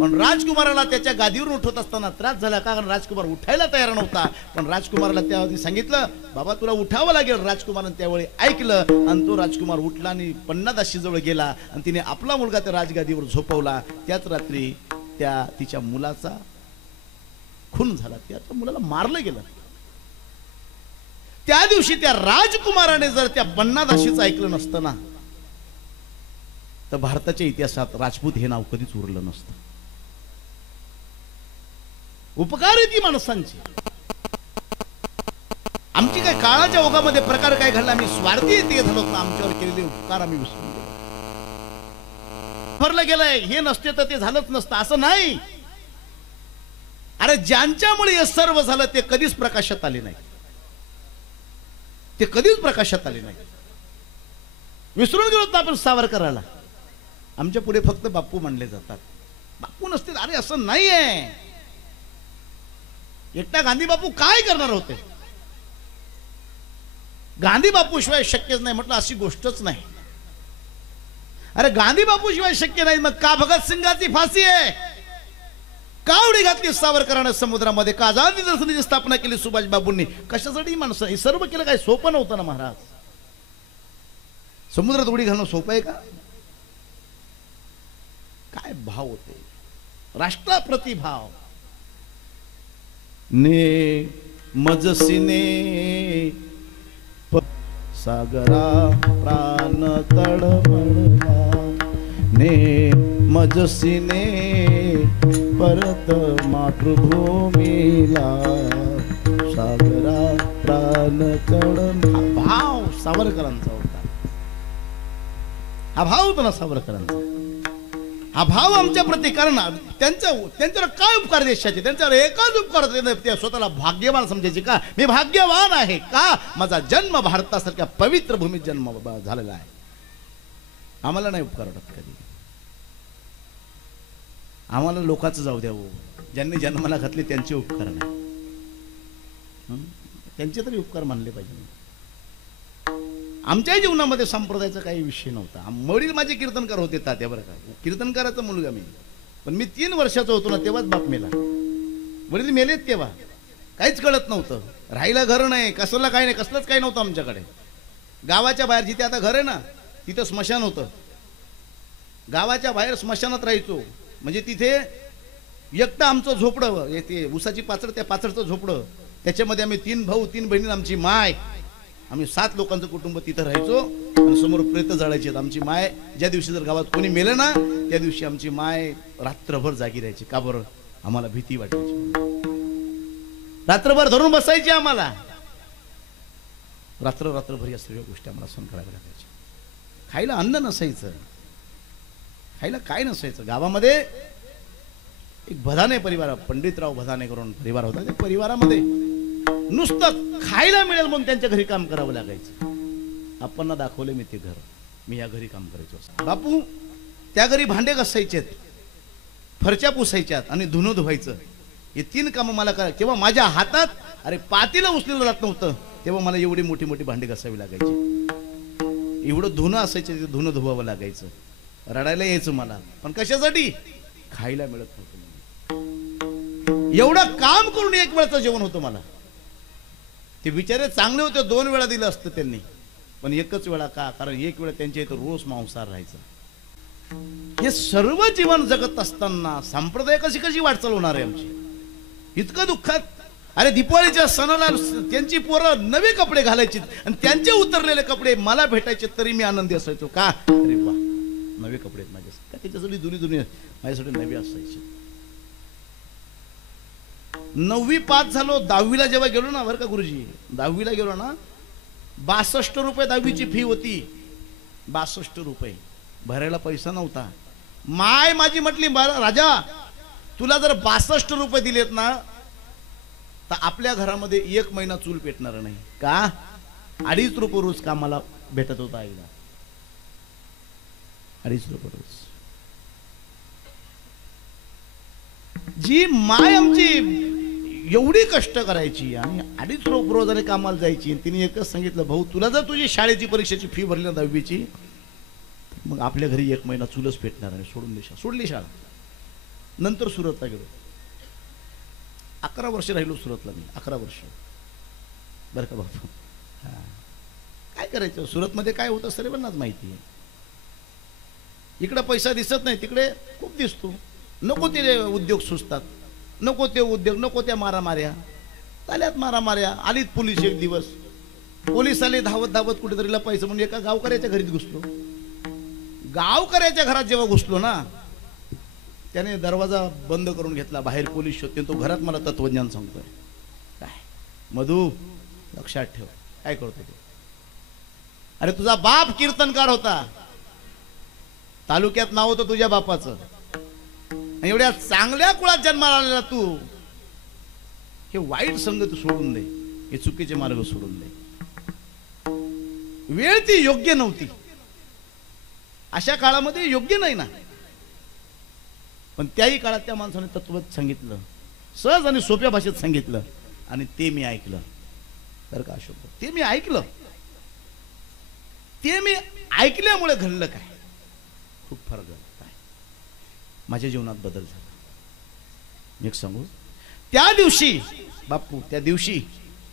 पण राजकुमाराला त्याच्या गादीवर उठवत असताना त्रास झाला, कारण राजकुमार उठायला तयार नव्हता. पण राजकुमाराला त्यावेळी सांगितलं, बाबा तुला उठावं लागेल. राजकुमाराने त्यावेळी ऐकलं आणि तो राजकुमार उठला आणि पन्ना दासीजवळ गेला आणि तिने आपला मुलगा त्या राजगादीवर झोपवला. त्याच रात्री त्या तिच्या मुलाचा खून झाला, त्याच्या मुलाला मारलं गेलं. त्या दिवशी त्या राजकुमाराने जर त्या पन्ना दासीचं ऐकलं नसतं ना, तर भारताच्या इतिहासात राजपूत हे नाव कधीच उरलं नसतं. उपकार आहे ती माणसांची. आमची काय काळाच्या ओघामध्ये प्रकार काय घडला, आम्ही स्वार्थी ते झालो, आमच्यावर केलेले उपकार आम्ही विसरून गेलो. भरलं गेलंय हे नसते तर ते झालंच नसतं असं नाही. अरे ज्यांच्यामुळे हे सर्व झालं ते कधीच प्रकाशात आले नाही, ते कधीच प्रकाशात आले नाही. विसरून गेलो तर आपण सावरकराला. आमच्या पुढे फक्त बापू मानले जातात. बापू नसते, अरे असं नाहीये. एकटा गांधी बापू काय करणार होते? गांधी बापू शिवाय शक्यच नाही म्हटलं, अशी गोष्टच नाही. अरे गांधी बापू शिवाय शक्य नाही, मग का सिंगाची फाशी आहे? का उडी घातली सावरकरांना समुद्रामध्ये? का आझादी दर्शनाची स्थापना केली सुभाष बाबूंनी? कशासाठी माणसं हे सर्व केलं? काय सोपं नव्हतं ना महाराज. समुद्रात उडी घालणं सोपं आहे का? काय भाव होते राष्ट्राप्रती भाव. ने मजसीने सागरा प्राण तळमळला, ने मजसीने परत मातृभूमीला, सागरा प्राण तळमळला. भाव सावरकरांचा होता. हा भाव होता ना सावरकरांचा. हा भाव आमच्या प्रती. कारण त्यांच्यावर काय उपकार देशाचे? त्यांच्यावर एकाच उपकार, ते स्वतःला भाग्यवान समजायचे. का मी भाग्यवान आहे? का माझा जन्म भारतासारख्या पवित्र भूमीत जन्म झालेला आहे. आम्हाला नाही उपकार वाटत कधी. आम्हाला लोकांचं जाऊ द्या, ज्यांनी जन्माला घातले त्यांचे उपकार नाही, त्यांचे तरी उपकार मानले पाहिजे. आमच्या जीवनामध्ये संप्रदायाचा काही विषय नव्हता. वडील माझे कीर्तनकार होते, तात्या बरं का, कीर्तनकाराचा मुलगा मी. पण मी 3 वर्षाचा होतो ना तेव्हाच बाप मेला. वडील मेलेत तेव्हा काहीच कळत नव्हतं. राहायला घर नाही, कसला काही नाही, कसलंच काही नव्हतं आमच्याकडे. गावाच्या बाहेर जिथे आता घर आहे ना तिथं स्मशान होतं. गावाच्या बाहेर स्मशानात राहायचो. म्हणजे तिथे एकटं आमचं झोपडं, ते उसाची पाचड, त्या पाचडचं झोपडं, त्याच्यामध्ये आम्ही 3 भाऊ 3 बहिणी, आमची माय, आम्ही 7 लोकांचं कुटुंब तिथं राहायचो. आणि समोर प्रेत जाळायची. आमची माय ज्या दिवशी जर गावात कोणी मेलं ना त्या दिवशी आमची माय रात्रभर जागी राहायची. का बरं? आम्हाला भीती वाटायची. रात्रभर धरून बसायची आम्हाला. रात्रभर या सगळ्या गोष्टी आम्हाला सहन कराव्या लागायच्या. खायला अन्न नसायचं, खायला काय नसायचं. गावामध्ये एक भदाने परिवार, पंडितराव भदाने करून परिवार होता. त्या परिवारामध्ये नुसतं खायला मिळेल म्हणून त्यांच्या घरी काम करावं लागायचं. आपण दाखवले मी ते घर, मी या घरी काम करायचो. बापू त्या घरी भांडे घासायचेत, फरच्या पुसायच्यात आणि धुणं धुवायचं. हे 3 कामं मला करा. तेव्हा माझ्या हातात अरे पातीला उचलेलं जात नव्हतं, तेव्हा मला एवढी मोठी मोठी भांडे घासावी लागायची. एवढं धुणं असायचं, ते धुणं धुवावं लागायचं. रडायला यायचं मला, पण कशासाठी? खायला मिळत नव्हतं. एवढं काम करून 1 वेळचं जेवण होतं मला. ते बिचारे चांगले होते, 2 वेळा दिलं असतं त्यांनी, पण 1च वेळा का? कारण 1 वेळा त्यांच्या इथं रोज मांसाहार राहायचा. हे सर्व जीवन जगत असताना संप्रदाय कशी कशी वाटचाल होणार आहे आमची? इतकं दुःखात. अरे दिवाळीच्या सणाला त्यांची पोरं नवे कपडे घालायची आणि त्यांचे उतरलेले कपडे मला भेटायचे तरी मी आनंदी असायचो. का? अरे वा, नवे कपडे माझ्यासाठी, त्याच्यासाठी जुनी जुनी माझ्यासाठी नवे असायचे. 9वी पास झालो, 10वीला जेव्हा गेलो ना, बरं का गुरुजी, 10वीला गेलो ना, 62 रुपये 10वीची फी होती. 62 रुपये भरायला पैसा नव्हता. माय माझी म्हटली, राजा तुला जर 62 रुपये दिलेत ना तर आपल्या घरामध्ये 1 महिना चूल पेटणार नाही. का? 2.5 रुपये रोज कामाला भेटत होता आईला. 2.5 रुपये रोज. जी माय आमची एवढी कष्ट करायची आणि 2.5 रुपये रोजाने कामाला जायची. तिने एकच सांगितलं, भाऊ तुला जर तुझी शाळेची परीक्षेची फी भरली ना 10वीची, मग आपल्या घरी 1 महिना चूलच पेटणार नाही. सोडली शाळा. नंतर सुरतला गेलो. 11 वर्ष राहिलो सुरतला मी. 11 वर्ष. बरं का बापू. काय करायचं सुरतमध्ये काय होतं सर्वांनाच माहिती आहे. इकडे पैसा दिसत नाही, तिकडे खूप दिसतो. नको ते उद्योग सुचतात, नको ते उद्योग, नको त्या मारामाऱ्या आल्यात. मारामाऱ्या आलीत. पोलीस एक दिवस पोलीस आले धावत धावत कुठेतरी लपायचं म्हणून एका गावकऱ्याच्या घरीत घुसलो. गावकऱ्याच्या घरात जेव्हा घुसलो ना, त्याने दरवाजा बंद करून घेतला. बाहेर पोलीस शोधते. तो घरात मला तत्वज्ञान सांगतोय. काय? मधू लक्षात ठेव. काय करतो ते? अरे तुझा बाप कीर्तनकार होता, तालुक्यात नाव होतं तुझ्या बापाचं. एवढ्या चांगल्या कुळात जन्माला आलेला तू हे वाईट संगत सोडून दे, हे चुकीचे मार्ग सोडून दे. वेळ ती योग्य नव्हती. अशा काळामध्ये योग्य नाही ना. पण त्याही काळात त्या माणसाने तत्व सांगितलं, सहज आणि सोप्या भाषेत सांगितलं, आणि ते मी ऐकलं. बरं का अशोक, ते मी ऐकलं. ते मी ऐकल्यामुळे घडलं काय? खूप फरक झाला. काय? माझ्या जीवनात बदल झाला. मी एक सांगू, त्या दिवशी बापू, त्या दिवशी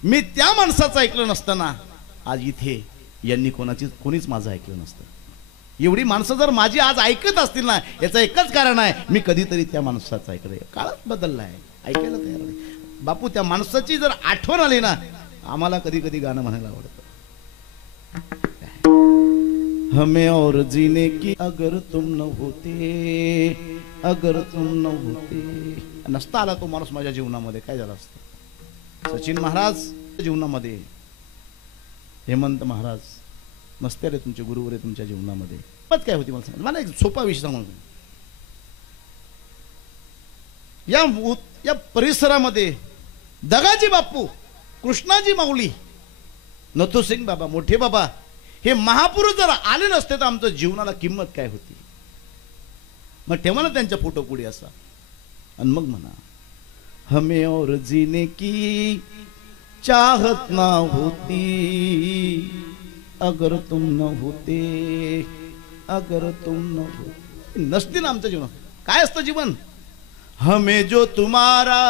मी त्या माणसाचं ऐकलं नसताना आज इथे यांनी कोणीच माझं ऐकलं नसतं. एवढी माणसं जर माझी आज ऐकत असतील ना, याचं एकच कारण आहे, मी कधीतरी त्या माणसाचं ऐकलंय. काळच बदलला आहे, ऐकायला तयार नाही. बापू त्या माणसाची जर आठवण आली ना, आम्हाला कधी कधी गाणं म्हणायला आवडतं. हमें और जीने की अगर तुम न होते, अगर तुम न होते. नसता आला तो माणूस माझ्या जीवनामध्ये, काय झालं असतं? सचिन महाराज जीवनामध्ये, हेमंत महाराज नसते रे तुमचे गुरुवर आहे तुमच्या जीवनामध्ये. मत काय होती मला सांग. मला एक सोपा विषय सांगून, या परिसरामध्ये दगाजी बापू, कृष्णाजी माऊली, नथुसिंग बाबा, मोठे बाबा, हे महापुरुष जर आले नसते तर आमच्या जीवनाला किंमत काय होती? मग ठेवा ना त्यांच्या फोटो पुढे असा, आणि मग म्हणा, हमें और जीने की चाहत ना होती, अगर तुम न होते, अगर तुम न होते. नसतील आमचं जीवन, काय असतं जीवन? हमें जो तुम्हारा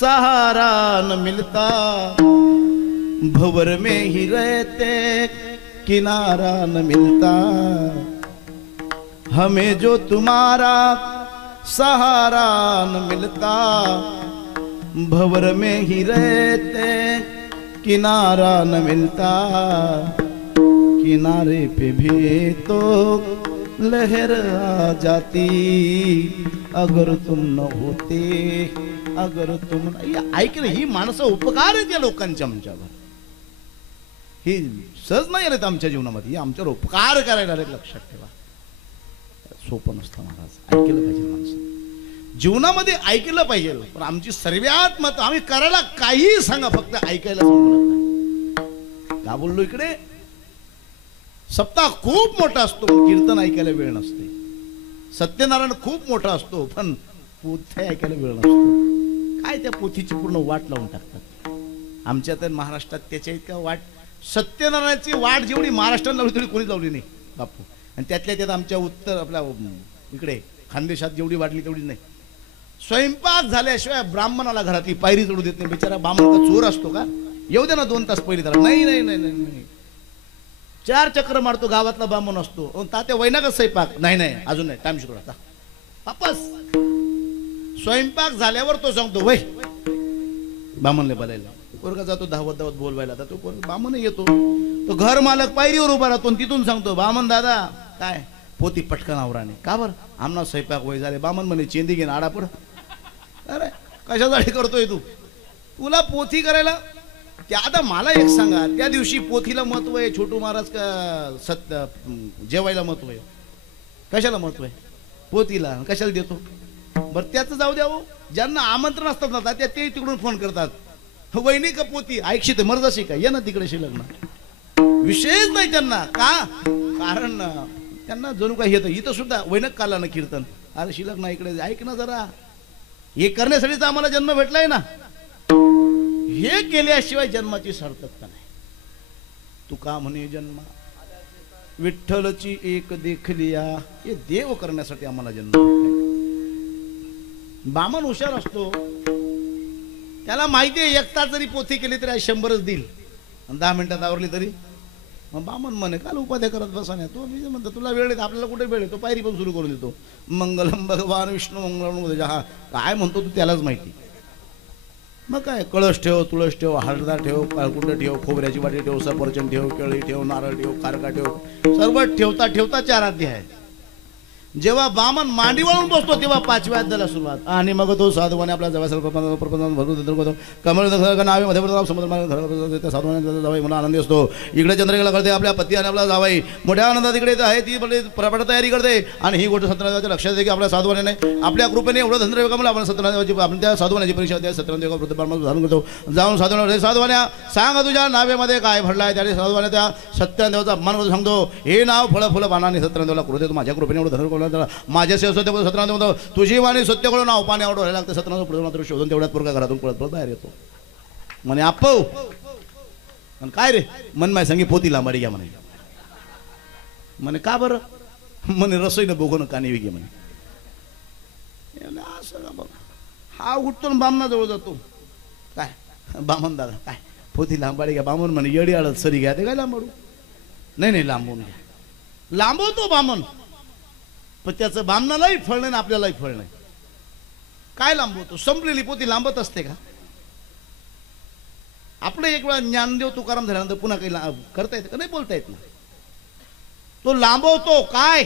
सहारा न मिलता, भंवर में ही रहते किनारा न मिलता. हमें जो तुम्हारा सहारा न मिलता, भंवर में ही रहते किनारा न मिलता. किनारे पे भी तो लहर आ जाती, अगर तुम न होते, अगर तुम न. ऐकलं, ही माणसं उपकार आहेत या लोकांच्या आमच्यावर. ही सहज नाही आले आमच्या जीवनामध्ये, आमच्यावर उपकार करायला आले. लक्षात ठेवा, सोपं नसतं महाराज. ऐकलं पाहिजे माणसं जीवनामध्ये, ऐकलं पाहिजे. पण आमची सर्वात मत, आम्ही करायला काही सांगा, फक्त ऐकायला सांगू नका. का बोललो इकडे? सप्ताह खूप मोठा असतो, कीर्तन ऐकायला वेळ नसते. सत्यनारायण खूप मोठा असतो, पण पोथ्या ऐकायला वेळ नसतो. काय त्या पोथीची पूर्ण वाट लावून टाकतात. आमच्या तर महाराष्ट्रात त्याच्या इतका वाट, सत्यनारायणाची वाट जेवढी महाराष्ट्रात लावली तेवढी कोणीच लावली नाही बापू. आणि त्यातल्या त्यात आमच्या उत्तर आपल्या इकडे खानदेशात जेवढी वाढली तेवढी नाही. स्वयंपाक झाल्याशिवाय ब्राह्मणाला घरातली पायरी चढू देत नाही. बिचारा ब्राह्मण का चोर असतो का? येऊ दे ना 2 तास पहिले त्याला. नाही नाही नाही नाही, 4 चक्र मारतो, गावातला बामण असतो. तात्या वैना का स्वयंपाक? नाही नाही अजून नाही, टाइम शिकवला आता वापस. स्वयंपाक झाल्यावर तो सांगतो वय बामणले बोलायला. पोरगा जातो धावत धावत बोलवायला, तर तो पोरगा बामण येतो. तो घर मालक पायरीवर उभा राहतो आणि तिथून सांगतो बामण दादा काय पोती पटकन आवराने. का बरं? आमना स्वयंपाक वय झाले. बामण म्हणे चेंदी घेऊन आडा पड. अरे कशासाठी करतोय तू? तुला पोथी करायला? त्या आता मला एक सांगा, त्या दिवशी पोथीला महत्व आहे छोटू महाराज का सत्य जेवायला महत्व आहे? कशाला महत्व आहे? पोथीला. कशाला देतो? बरं त्याचं जाऊ द्या. ज्यांना आमंत्रण असतात ना त्या ते तिकडून फोन करतात, वहिनी का पोती ऐकशी तर मर्दाशी का, ये ना तिकडे शिलग्न. विषयच नाही त्यांना. का? कारण त्यांना जणू काही येतं. इथं सुद्धा वैनक काला ना कीर्तन. अरे शिलग्न इकडे ऐक ना जरा. हे करण्यासाठीच आम्हाला जन्म भेटलाय ना. हे केल्याशिवाय जन्माची सार्थकता नाही. तू का म्हणे जन्मा विठ्ठलची एक देखलिया. हे देव करण्यासाठी आम्हाला जन्म भेटलाय. बामण हुशार असतो, त्याला माहिती आहे 1 तास जरी पोथी केली तरी 100च देईल आणि 10 मिनिटात आवरली तरी. मग बामण म्हणे काल उपाध्या करत बसा नाही. तो मी म्हणतो तुला वेळ आहे, आपल्याला कुठे वेळ आहे? तो पायरी पण सुरू करून देतो. मंगलम भगवान विष्णू मंगलम. हा काय म्हणतो तू त्यालाच माहिती. मग काय कळस ठेव, तुळस ठेव, हळदा ठेव, काळकुंड ठेव, खोबऱ्याची वाटी ठेव, सफरचंद ठेव, केळी ठेव, नारळ ठेव, खारका ठेव, सर्व ठेवता ठेवता 4 अध्याय आहेत. जेव्हा बामण मांडी वळून बसतो तेव्हा 5व्या अध्यायाला सुरुवात. आणि मग तो साधवाने आपल्या जवळ भरपूर कमळ नावे मध्ये समुद्र साधवाने जावाई म्हणून आनंदी असतो. इकडे चंद्रकला करते आपल्या पती आणि आपला जावाई मोठ्या आनंदात इकडे आहे. ती प्रपट तयारी करते आणि ही गोष्ट सत्यनारायणाच्या लक्षात आहे की आपल्या साधवाने आपल्या कृपेने एवढं धंद्रयोग आपण सत्यनारायणाची आपण त्या साधवानाची परीक्षा द्या. सत्यनारायण वृद्धपरामर्श धारण करतो. जाऊन साधवाने सांगा तुझ्या नावेमध्ये काय भरलं आहे. त्याने साधवाने त्या सत्यनारायणाचा अपमान सांगतो. हे नाव फळ फुलं पानाने सत्यनारायणाला करू देतो. माझ्या कृपेने एवढं धरण माझ्या सत्यनारायण म्हणतो तुझी वाणी सत्य करून नाव पाणी आवडं व्हायला लागतं. सत्यनारायण पुढे मात्र शोधून तेवढ्यात पोरगा घरातून पळत बाहेर येतो. म्हणे आपव काय रे मनमाय सांगी पोती लांबाडी घ्या म्हणे. म्हणे का बरं? म्हणे रसोईनं बघून कानी विगे म्हणे. असं बघ हा उठतो बामणा जवळ जातो. काय बामण दादा काय पोती लांबाडी घ्या. बामण म्हणे येडी आळत सरी घ्या. ते काय लांबाडू? नाही लांबून घ्या. लांबवतो बामण, पण त्याचं बामणालाही फळ नाही आपल्यालाही फळ नाही. काय लांबवतो? संपलेली पोती लांबत असते का? आपलं एक वेळा ज्ञानदेव तुकाराम झाल्यानंतर पुन्हा काही करता येतं का? नाही बोलता येत ना. तो लांबवतो काय?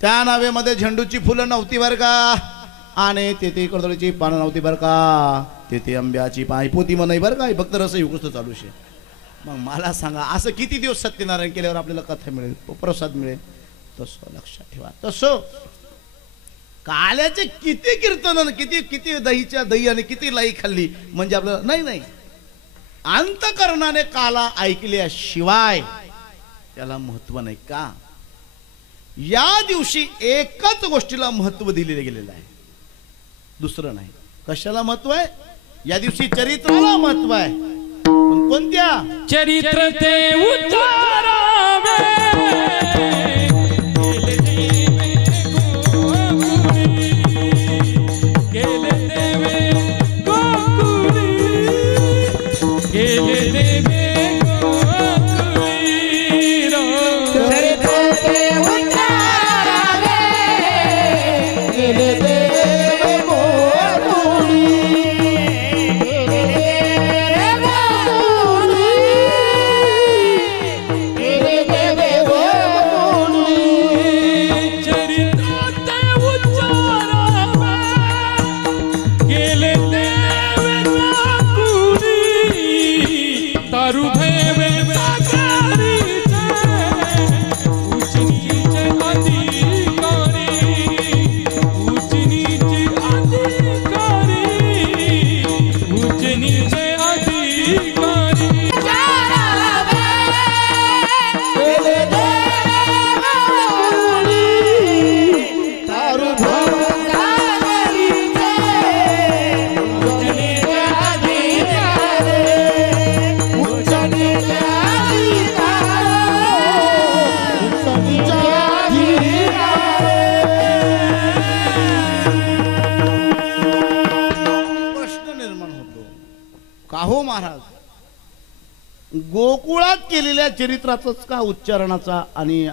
त्या नावेमध्ये झेंडूची फुलं नव्हती बरं का, आणि तेथे कडदळीची पानं नव्हती बरं का, तेथे आंब्याची पाय पोती म्हणाई बरं का. फक्त रस युगस्त चालू शे. मग मला सांगा असं किती दिवस सत्यनारायण केल्यावर आपल्याला कथा मिळेल, प्रसाद मिळेल? तसं लक्षात ठेवा. तसं काल्याचे किती कीर्तन, किती किती दहीच्या दही आणि किती लाई खाल्ली म्हणजे आपल्याला नाही. अंतकरणाने काला ऐकल्याशिवाय त्याला महत्व नाही का? या दिवशी एकच गोष्टीला महत्व दिलेले गेलेलं आहे, दुसरं नाही. कशाला महत्व आहे? या दिवशी चरित्राला महत्व आहे. पण कोणत्या? चरित्र ते उच्चारावे गोकुळात केलेल्या चरित्राचाच का उच्चारणाचा आणि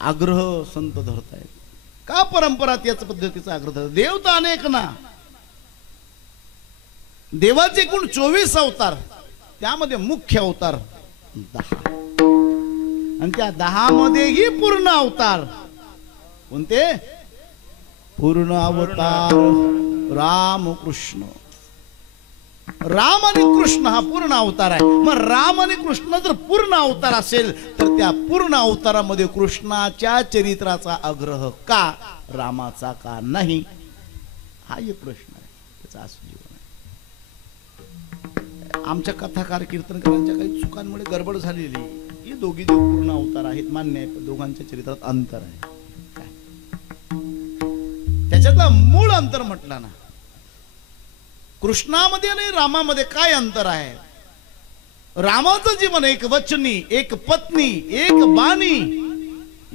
आग्रह संत धरतायत? का परंपरा त्याच पद्धतीचा आग्रह धरतात? देव तर अनेक ना, देवाचे एकूण 24 अवतार, त्यामध्ये मुख्य अवतार 10, आणि त्या 10 मध्येही पूर्ण अवतार कोणते? पूर्ण अवतार राम कृष्ण. राम आणि कृष्ण हा पूर्ण अवतार आहे. मग राम आणि कृष्ण जर पूर्ण अवतार असेल तर त्या पूर्ण अवतारामध्ये कृष्णाच्या चरित्राचा आग्रह का, रामाचा का नाही? हा एक प्रश्न आहे. त्याचा असं जीवन आहे. आमच्या कथाकार कीर्तनकारांच्या काही चुकांमुळे गडबड झालेली. हे दोघी जे पूर्ण अवतार आहेत मान्य आहे, पण दोघांच्या चरित्रात अंतर आहे. त्याच्यातला मूळ अंतर म्हटला ना, कृष्णामध्ये आणि रामामध्ये काय अंतर आहे? रामाचं जीवन एक वचनी, एक पत्नी, एक बाणी,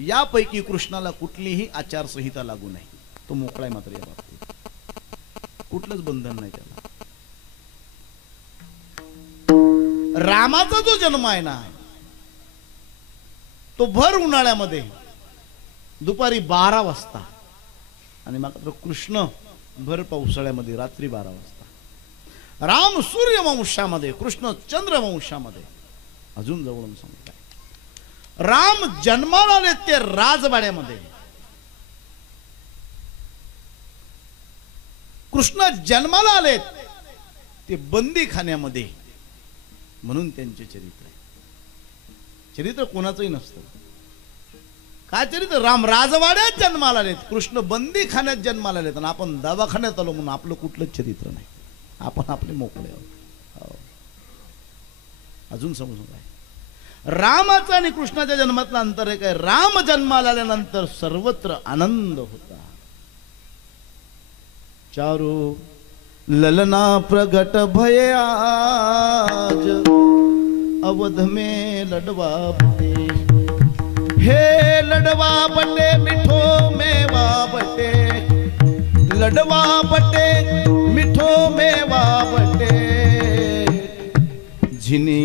यापैकी कृष्णाला कुठलीही आचारसंहिता लागू नाही. तो मोकळा मात्र या बाबतीत कुठलंच बंधन नाही त्याला. रामाचा जो जन्म आहे ना, तो भर उन्हाळ्यामध्ये दुपारी 12 वाजता, आणि मात्र कृष्ण भर पावसाळ्यामध्ये रात्री 12 वाजता. राम सूर्यवंशामध्ये, कृष्ण चंद्रवंशामध्ये. अजून जवळून सांगताय, राम जन्माला आले ते राजवाड्यामध्ये, कृष्ण जन्माला आले ते बंदीखान्यामध्ये. म्हणून त्यांचे चरित्र आहे. चरित्र कोणाचंही नसतं. काय चरित्र? राम राजवाड्यात जन्माला आलेत, कृष्ण बंदीखान्यात जन्माला आलेत, आणि आपण दवाखान्यात आलो म्हणून आपलं कुठलंच चरित्र नाही. आपण आपले मोकळे आहोत. अजून समजून काय? रामाचा आणि कृष्णाच्या जन्मातलं अंतर आहे काय? राम जन्माला आल्यानंतर सर्वत्र आनंद होता. चारो ललना प्रगट भये आज, अवध में लडवा बटे. हे लडवा बटे मिठो मेवा बटे, लडवा बटे मिठो मेवा बटे. झिनी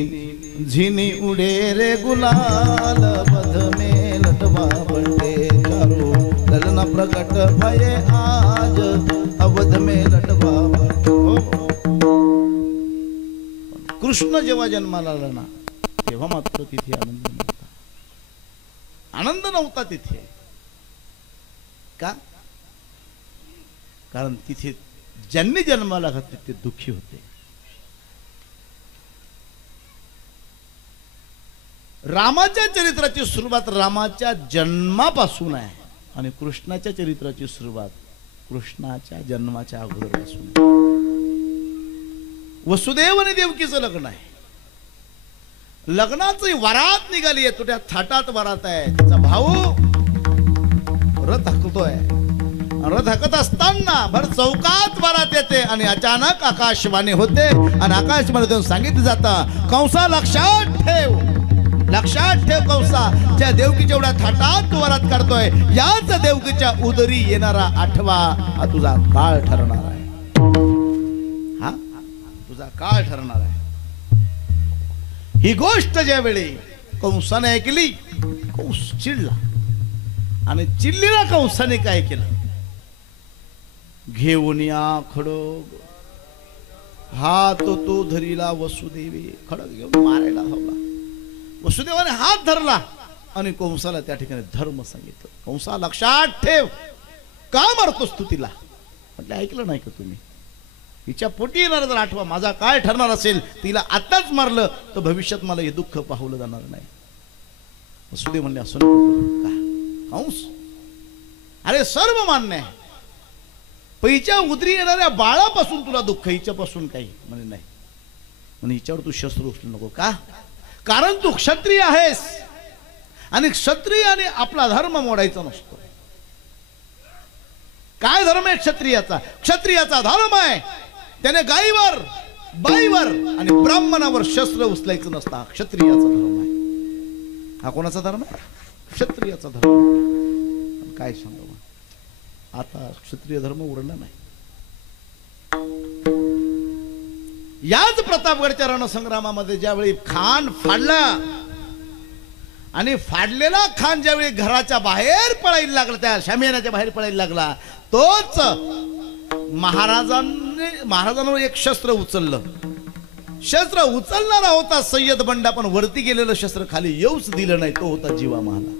झिनी उडे रे गुलाल, बध में लडवा बटे. चारो ललना प्रगट भये आज, अवध में लडवा बटे. कृष्ण जेव्हा जन्माला आला ना, तेव्हा मात्र तिथे आनंद नव्हता. आनंद नव्हता तिथे. का? कारण तिथे ज्यांनी जन्माला घातले ते दुःखी होते. रामाच्या चरित्राची सुरुवात रामाच्या जन्मापासून आहे, आणि कृष्णाच्या चरित्राची सुरुवात कृष्णाच्या जन्माच्या अगोदरपासून आहे. वसुदेव आणि देवकीचं लग्न आहे. लग्नाची वरात निघाली आहे, तो त्या थाटात वरात आहे. तिचा भाऊ रथ हाकतोय. रथ हाकत असताना भर चौकात वरात येते, आणि अचानक आकाशवाणी होते, आणि आकाशवाणीतून सांगितलं जातं, कंसा लक्षात ठेव, लक्षात ठेव कंसा, ज्या देवकीच्या एवढ्या थाटात तू वरात काढतोय, याच देवकीच्या उदरी येणारा 8वा हा तुझा काळ ठरणार आहे. हा तुझा काळ ठरणार आहे. ही गोष्ट ज्यावेळी कंसाने ऐकली, कंस चिडला, आणि चिडलेला कंसाने काय केलं? घेऊन या खडग, हात तो धरीला वसुदेवी. खडग घेऊन मारायला धावला. वसुदेवाने हात धरला आणि कंसाला त्या ठिकाणी धर्म सांगितलं. कंसा लक्षात ठेव, का मारतोस तू तिला? म्हटलं ऐकलं नाही का तुम्ही? हिच्या पोटी येणार जर 8वा माझा काय ठरणार असेल, तिला आताच मारलं तर भविष्यात मला हे दुःख पाहवलं जाणार नाही. वसुदेव म्हणले असं नको का कंस, अरे सर्व मान्य आहे, पैच्या उदरी येणाऱ्या बाळापासून तुला दुःख, हिच्यापासून काही म्हणे नाही. म्हणे हिच्यावर तू शस्त्र उचलू नको. का? कारण तू क्षत्रिय आहेस, आणि क्षत्रियाने आपला धर्म मोडायचा नसतो. काय धर्म आहे क्षत्रियाचा? क्षत्रियाचा धर्म आहे त्याने गायीवर, बाईवर आणि ब्राह्मणावर शस्त्र उचलायचं नसतं. हा क्षत्रियाचा धर्म आहे. हा कोणाचा धर्म आहे? क्षत्रियाचा धर्म. काय सांगावं, आता क्षत्रिय धर्म उरला नाही. याच प्रतापगडच्या रणसंग्रामामध्ये ज्यावेळी खान फाडला आणि फाडलेला खान ज्यावेळी घराच्या बाहेर पळायला लागला, त्या शामियानाच्या बाहेर पळायला लागला, तोच महाराजांवर एक शस्त्र उचललं. शस्त्र उचलणारा होता सय्यद बंडा, पण वरती गेलेलं शस्त्र खाली येऊच दिलं नाही. तो होता जीवा महाला.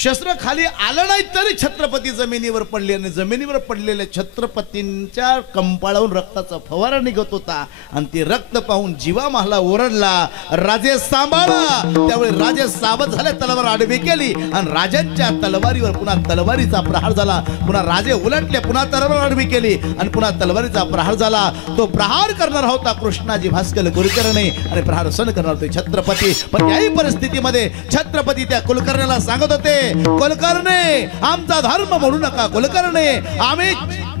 शस्त्र खाली आलं नाही तरी छत्रपती जमिनीवर पडले आणि जमिनीवर पडलेल्या छत्रपतींच्या कंपाळावरून रक्ताचा फवारा निघत होता. आणि ते रक्त पाहून जीवा महाला ओरडला, राजे सांभाळा. त्यावेळी राजे सावध झाले, तलवार आडवी केली आणि राजांच्या तलवारीवर पुन्हा तलवारीचा प्रहार झाला. पुन्हा राजे उलटले, पुन्हा तलवार आडवी केली आणि पुन्हा तलवारीचा प्रहार झाला. तो प्रहार करणार होता कृष्णाजी भास्कर कुलकर्णी आणि प्रहार सण करणार होते छत्रपती. पण याही परिस्थितीमध्ये छत्रपती त्या कुलकर्ण्याला सांगत होते, कुलकर्णी आमचा धर्म म्हणू नका. कुलकर्णी आम्ही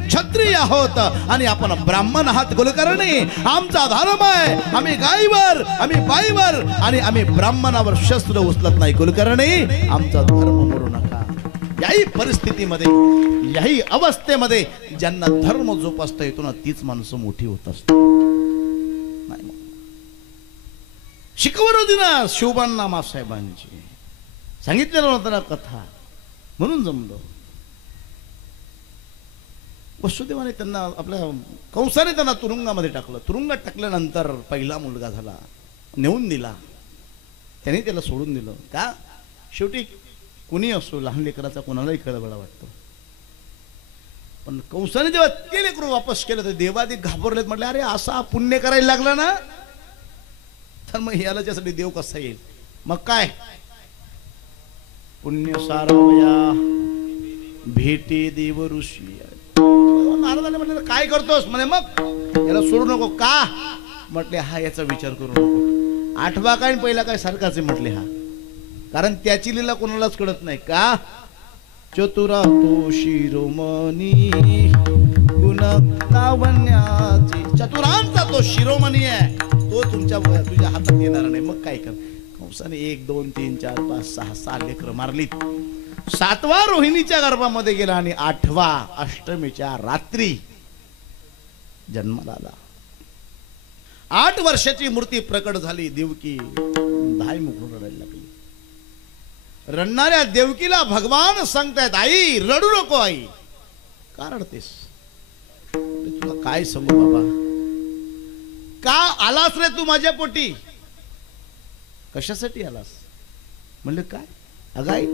क्षत्रिय आहोत आणि आपण ब्राह्मण आहात. कुलकर्णी आमचा धर्म आहे, आम्ही गायीवर, आम्ही बाईवर आणि आम्ही ब्राह्मणावर शस्त्र उचलत नाही. कुलकर्णी आमचा धर्म म्हणू नका. याही परिस्थितीमध्ये, याही अवस्थेमध्ये ज्यांना धर्म जोपासता येतो ना, तीच माणसं मोठी होत असतात. शिकवण होती ना शिवबांना मासाहेबांची, सांगितलेलं होतं ना कथा, म्हणून जमलो. वसुदेवाने त्यांना आपल्या कंसाने त्यांना तुरुंगामध्ये टाकलं. तुरुंगात टाकल्यानंतर पहिला मुलगा झाला, नेऊन दिला. त्याने त्याला सोडून दिलं. का? शेवटी कुणी असो, लहान लेकराचा कोणालाही कळवळा वाटतो. पण कंसाने जेव्हा ते लेकरू वापस केलं तर देवादी घाबरलेत. म्हटले, अरे असा पुण्य करायला लागला ना, तर मग याला त्यासाठी देव कसा येईल? मग काय, पुण्य सारावया भेटे देव ऋषी. महाराजांनी म्हटलं, काय करतोस? म्हणे, मग याला सोडू नको. का? म्हटले, हा याचा विचार करू नको. आठवा काय पहिला काय सारखाच आहे म्हटले. हा कारण त्याची लीला कोणालाच कळत नाही. का? चतुरा तो शिरोमणी गुण लावण्याची. चतुरांचा तो शिरोमणी आहे, तो तुझ्या हातात येणार नाही. मग काय कर? कंसाने 1 2 3 4 5 6 7 लेकरं मारलीत. 7वा रोहिणीच्या गर्भामध्ये गेला आणि 8वा अष्टमीच्या रात्री जन्माला आला. 8 वर्षाची मूर्ती प्रकट झाली. देवकी धाय मुखून रडायला लागली. रडणाऱ्या देवकीला भगवान सांगतायत, आई रडू नको. आई का रडतेस? तुला काय सांगू बाबा, का आलास रे तू माझ्या पोटी? कशासाठी आलास? म्हणलं, काय? अगाई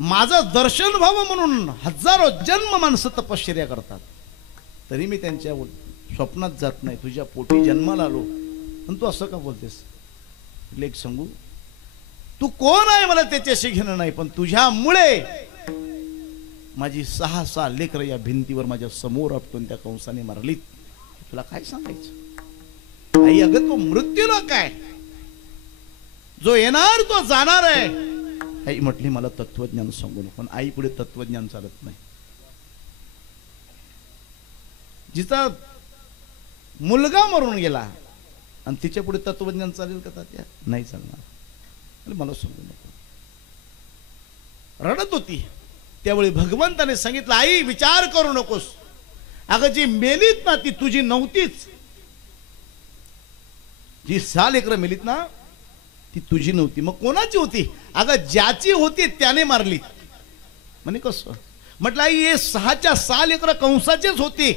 माझं दर्शन व्हावं म्हणून हजारो जन्म माणसं तपश्चर्या करतात, तरी मी त्यांच्या स्वप्नात जात नाही. तुझ्या पोटी जन्माला आलो पण तू असं का बोलतेस? लेख सांगू, तू कोण आहे मला त्याच्याशी घेणं नाही, पण तुझ्यामुळे माझी 6 लेकरं या भिंतीवर माझ्या समोर आपटून त्या कंसाने मारलीत. तुला काय सांगायचं? आई, अगं तो मृत्यूला काय, जो येणार तो जाणार आहे. आई म्हटली, मला तत्वज्ञान सांगू नको. पण आई पुढे तत्वज्ञान चालत नाही. जिचा मुलगा मरून गेला आणि तिच्या पुढे तत्वज्ञान चालेल का? त्या नाही चालणार. मला सांगू नको. रडत होती. त्यावेळी भगवंताने सांगितलं, आई विचार करू नकोस. अगं जी मेलीत ना ती तुझी नव्हतीच. जी 6 लेकरं मेलीत ना ती तुझी नव्हती. मग कोणाची होती? अगं ज्याची होती त्याने मारली. म्हणे कसं? म्हटलं, आई हे 6च्या 6 लेकरं कंसाचेच होते.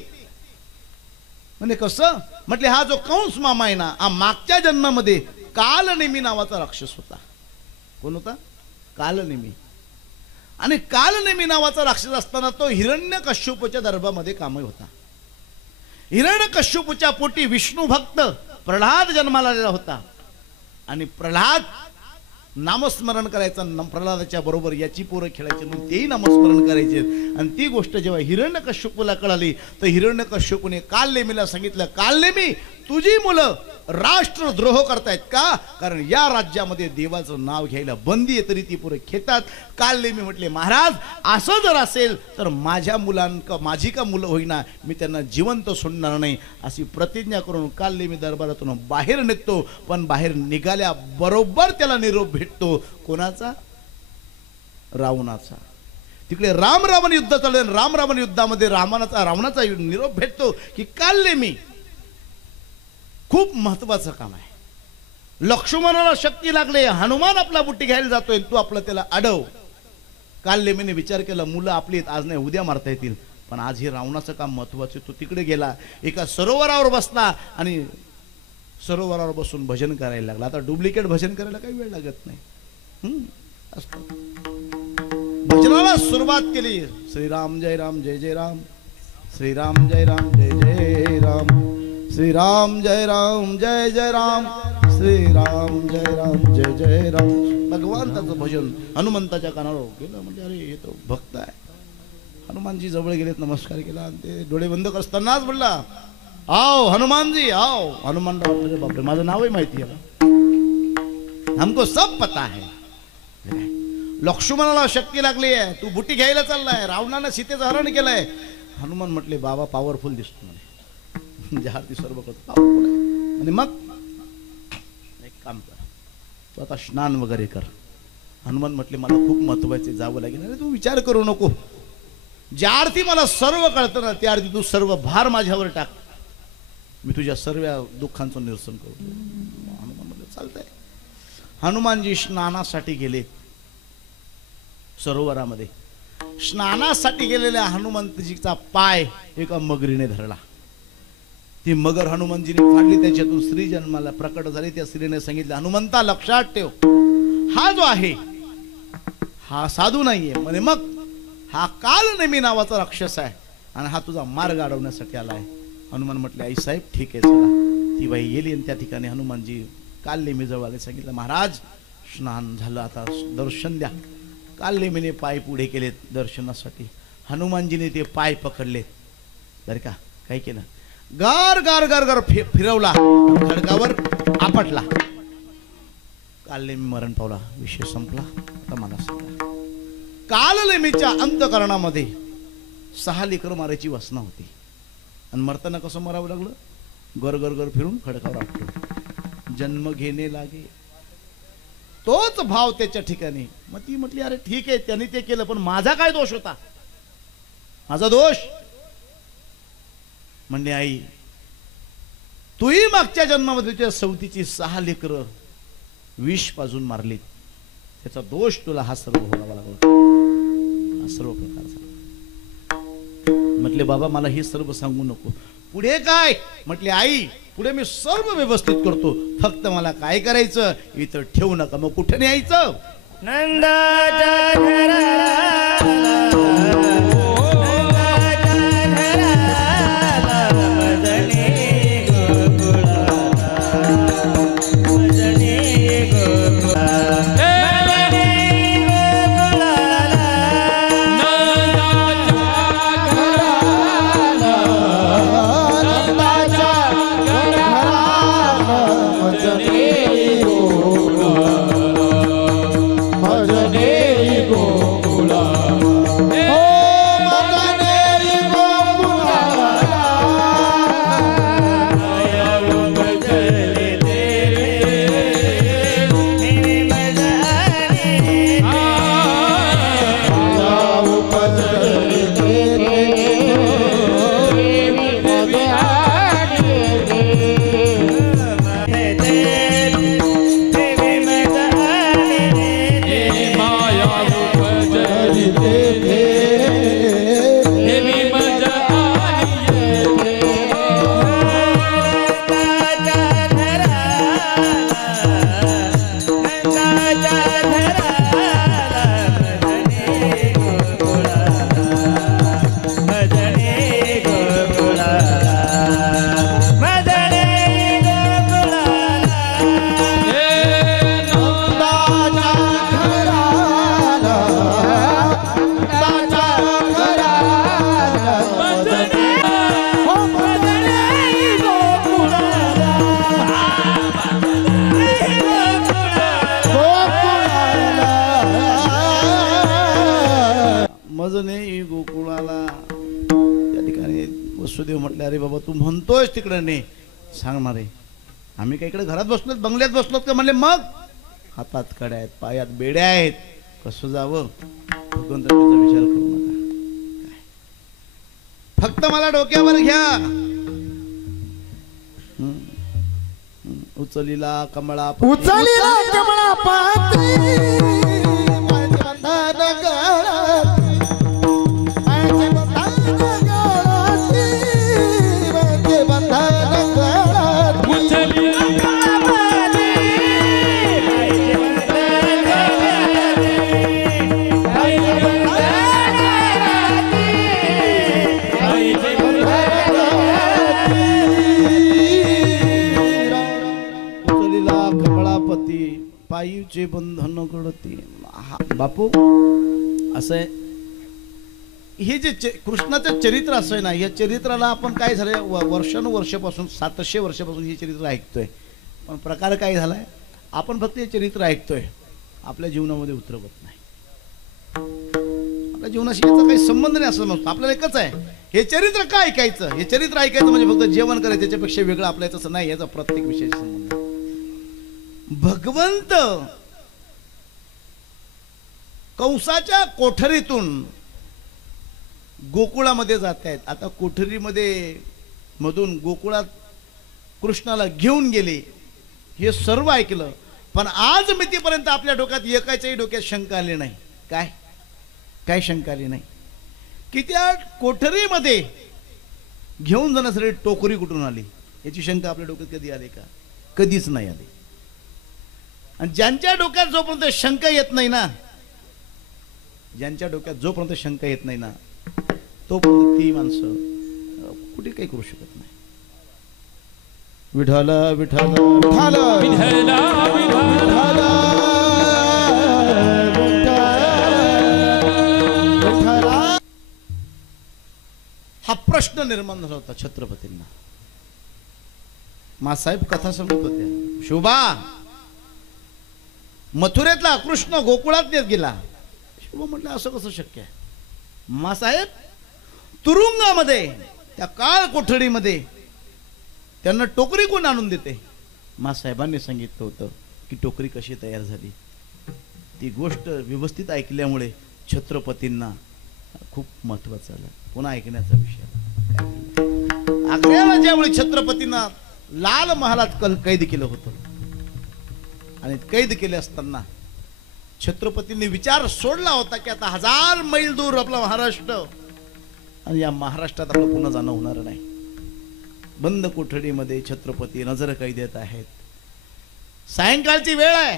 म्हणे कसं? म्हटले, हा जो कंस मामा आहे ना, हा मागच्या जन्मामध्ये कालनेमी नावाचा राक्षस होता. कोण होता? कालनेमी. आणि कालनेमी नावाचा राक्षस असताना तो हिरण्यकश्यपूच्या दरबारामध्ये कामी होता. हिरण्यकश्यपूच्या पोटी विष्णू भक्त प्रल्हाद जन्माला आलेला होता. आणि प्रल्हाद नामस्मरण करायचं, प्रल्हादाच्या बरोबर याची पोरं खेळायची म्हणून तेही नामस्मरण करायचे. आणि ती गोष्ट जेव्हा हिरण्यकश्यपूला कळाली तर हिरण्यकश्यपूने कालनेमीला सांगितलं, कालनेमी तुझी मुलं राष्ट्रद्रोह करतायत का? कारण या राज्यामध्ये देवाचं नाव घ्यायला बंदी आहे, तरी ती पोरं खेतात. कालनेमी म्हटले, महाराज असं जर असेल तर माझी का मुलं होईना, मी त्यांना जिवंत सोडणार नाही. अशी प्रतिज्ञा करून कालनेमी दरबारातून बाहेर निघतो. पण बाहेर निघाल्या बरोबर त्याला निरोप भेटतो. कोणाचा? रावणाचा. तिकडे राम रावण युद्ध चालू आहे. राम रावण युद्धामध्ये रावणाचा निरोप भेटतो की काल मी खूप महत्वाचं काम आहे. लक्ष्मणाला शक्ती लागले, हनुमान आपला बुट्टी घ्यायला जातोय, तू आपलं त्याला अडव. काल लेमीने विचार केला, मुलं आपली आहेत, आज नाही उद्या मारता येतील, पण आज हे रावणाचं काम महत्वाचं. तो तिकडे गेला, एका सरोवरावर बसला आणि सरोवरावर बसून भजन करायला लागला. आता डुप्लिकेट भजन करायला काही वेळ लागत नाही. भजनाला सुरुवात केली. श्रीराम जय राम जय जय राम, श्रीराम जय राम जय जय राम, श्रीराम जय राम जय जय राम, श्रीराम जय राम जय जय राम. भगवंताचं भजन हनुमंताच्या कानावर गेलं. म्हणजे अरे हे तो भक्त आहे. हनुमानजी जवळ गेलेत, नमस्कार केला. ते डोळे बंद करतानाच बोलला, आओ हनुमानजी आओ. हनुमान वाटलं बापरे, माझं नावही माहिती आहे, हमको सब पता है. लक्ष्मणाला शक्ती लागली आहे, तू बुटी घ्यायला चाललाय, रावणानं सीतेचं हरण केलंय. हनुमान म्हटले, बाबा पॉवरफुल दिसतो म्हणे, जहाती सर्व करतो पॉवरफुल आहे. आणि मग एक काम कर, तू आता स्नान वगैरे कर. हनुमान म्हटले, मला खूप महत्वाचे जावं लागेल. अरे तू विचार करू नको, ज्या अर्थी मला सर्व कळतं ना त्या अर्थी तू सर्व भार माझ्यावर टाक, मी तुझ्या सर्व दुःखांचं निरसन करतो. हनुमान म्हटलं चालतंय. हनुमानजी स्नानासाठी गेले सरोवरामध्ये. स्नानासाठी गेलेल्या हनुमंतजीचा पाय एका मगरीने धरला. ती मगर हनुमानजीने फाडली, त्याच्यातून स्त्री जन्माला प्रकट झाली. त्या स्त्रीने सांगितलं, हनुमंता लक्षात ठेव, हा जो आहे हा साधू नाहीये म्हणे, मग हा कालनेमी नावाचा राक्षस आहे आणि हा तुझा मार्ग अडवण्यासाठी आला आहे. हनुमान म्हटले, आई साहेब ठीक आहे चला. ती बाई गेली आणि त्या ठिकाणी हनुमानजी कालनेमी जवळ आले. सांगितलं, महाराज स्नान झालं, आता दर्शन द्या. कालनेमीने पाय पुढे केलेत दर्शनासाठी. हनुमानजीने ते पाय पकडलेत बरं का. काय केलं, गार गार गार गार फिरवला, खडकावर आपटला. कालनेमी मरण पावला. विषय संपला. आता मला सांगा, कालनेमीच्या अंतकरणामध्ये 6 लेकर मारायची वासना होती आणि मरताना कसं मरावं लागलं, गर गर गर फिरून खडकावर आपटून. जन्म घेणे लागे, तोच भाव त्याच्या ठिकाणी. मग ती म्हटली, अरे ठीक आहे त्यांनी ते केलं, पण माझा काय दोष होता, माझा दोष. म्हणजे आई, तूही मागच्या जन्मामध्ये तुझ्या सवतीची 6 लेकरं विष पाजून मारलीत, त्याचा दोष तुला हा सर्व भोगावा लागला, हा सर्व प्रकार झाला. म्हटले, बाबा मला हे सर्व सांगू नको, पुढे काय. म्हटले, आई पुढे मी सर्व व्यवस्थित करतो, फक्त मला काय करायचं इथं ठेवू नका. मग कुठे न्यायचं, नंदाच्या घराला वसुदेव म्हटले, अरे बाबा तू म्हणतोयस तिकडे ने सांगणार आहे, आम्ही काय इकडे घरात बसलोत, बंगल्यात बसलोत का. म्हणले, मग हातात कड्या आहेत, पायात बेड्या आहेत, कसं जावं. भगवंताचा विचार करू नका. फक्त मला डोक्यावर घ्या. उचलीला कमळा उचलीला कमळा पाती माझ्या बंधन गळात, माझ्या बंधन गळात, माझ्या बंधन गळात. उचलीला कमळा पाती माझ्या बंधन गळात, माझ्या बंधन गळात, माझ्या बंधन उचलीला कमळापती पायीचे बंधन गळती. बापू असं आहे, हे जे कृष्णाचं चरित्र असं आहे ना, या चरित्राला आपण काय झालंय वर्षानुवर्षापासून 700 वर्षापासून हे चरित्र ऐकतोय. पण प्रकार काय झालाय, आपण फक्त हे चरित्र ऐकतोय, आपल्या जीवनामध्ये उतरवत नाही. आपल्या जीवनाशी याचा काही संबंध नाही असं म्हणतो. आपल्याला एकच आहे, हे चरित्र का ऐकायचं. हे चरित्र ऐकायचं म्हणजे फक्त जेवण करायचं, त्याच्यापेक्षा वेगळं आपल्याला तसं नाही. याचा प्रत्येक विषयाशी संबंध. भगवंत कंसाच्या कोठरीतून गोकुळामध्ये जात आहेत. आता कोठरीमध्ये मधून गोकुळात कृष्णाला घेऊन गेले, हे सर्व ऐकलं. पण आज मितीपर्यंत आपल्या डोक्यात एकाच्याही डोक्यात शंका आली नाही. काय शंका आली नाही की त्या कोठरीमध्ये घेऊन जाण्यासाठी टोकरी कुठून आली, याची शंका आपल्या डोक्यात कधी आली का? कधीच नाही आली. आणि ज्यांच्या डोक्यात जोपर्यंत शंका येत नाही ना, ज्यांच्या डोक्यात जोपर्यंत शंका येत नाही ना, तोपर्यंत ती माणसं कुठे काही करू शकत नाही. विठाला विठाला विठाला विठला विठला हा प्रश्न निर्माण झाला होता छत्रपतींना. मासाहेब कथा सांगत होत्या, शोभा मथुरेतला कृष्ण गोकुळात नेत गेला. शोभा म्हटलं असं कसं शक्य आहे. मासाहेब तुरुंगामध्ये त्या काळ कोठडीमध्ये त्यांना टोकरी कोण आणून देते. मासाहेबांनी सांगितलं होतं की टोकरी कशी तयार झाली. ती गोष्ट व्यवस्थित ऐकल्यामुळे छत्रपतींना खूप महत्वाचं आलं. पुन्हा ऐकण्याचा विषय. आग्र्याला ज्यावेळी छत्रपतींना लाल महालात कैद केलं होतं, आणि कैद केले असताना छत्रपतींनी विचार सोडला होता की आता 1000 मैल दूर आपला महाराष्ट्र, आणि या महाराष्ट्रात आपलं पुन्हा जाणं होणार नाही. बंद कोठडीमध्ये छत्रपती नजर कैदेत आहेत. सायंकाळची वेळ आहे.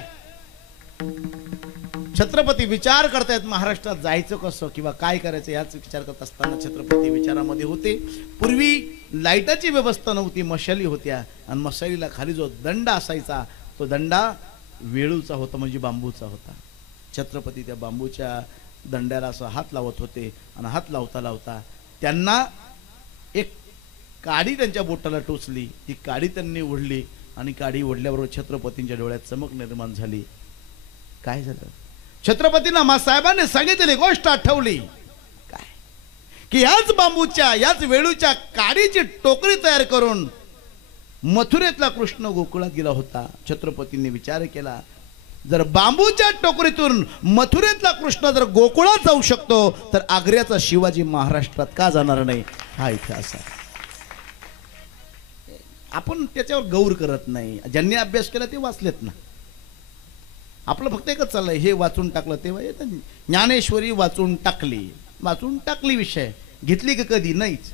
छत्रपती विचार करतायत महाराष्ट्रात जायचं कसं किंवा काय करायचं याच विचार करत असताना छत्रपती विचारामध्ये होते. पूर्वी लाईटाची व्यवस्था नव्हती, मशाली होत्या, आणि मशालीला खाली जो दंडा असायचा तो दंडा वेळूचा होता, म्हणजे बांबूचा होता. छत्रपती त्या बांबूच्या दंड्याला असं हात लावत होते, आणि हात लावता लावता त्यांना एक काडी त्यांच्या बोटाला टोचली. ती काडी त्यांनी ओढली, आणि काडी ओढल्याबरोबर छत्रपतींच्या डोळ्यात चमक निर्माण झाली. काय झालं? छत्रपतींना मासाहेबांनी सांगितलेली गोष्ट आठवली. काय की याच बांबूच्या याच वेळूच्या काडीची टोकरी तयार करून मथुरेतला कृष्ण गोकुळात गेला होता. छत्रपतींनी विचार केला, जर बांबूच्या टोकरीतून मथुरेतला कृष्ण जर गोकुळात जाऊ शकतो, तर आग्र्याचा शिवाजी महाराष्ट्रात का जाणार नाही. हा इतिहास आहे. आपण त्याच्यावर गौर करत नाही. ज्यांनी अभ्यास केला ते वाचलेत ना. आपलं फक्त एकच चाललंय, हे वाचून टाकलं तेव्हा येतं. ज्ञानेश्वरी वाचून टाकली विषय घेतली का कधी नाहीच.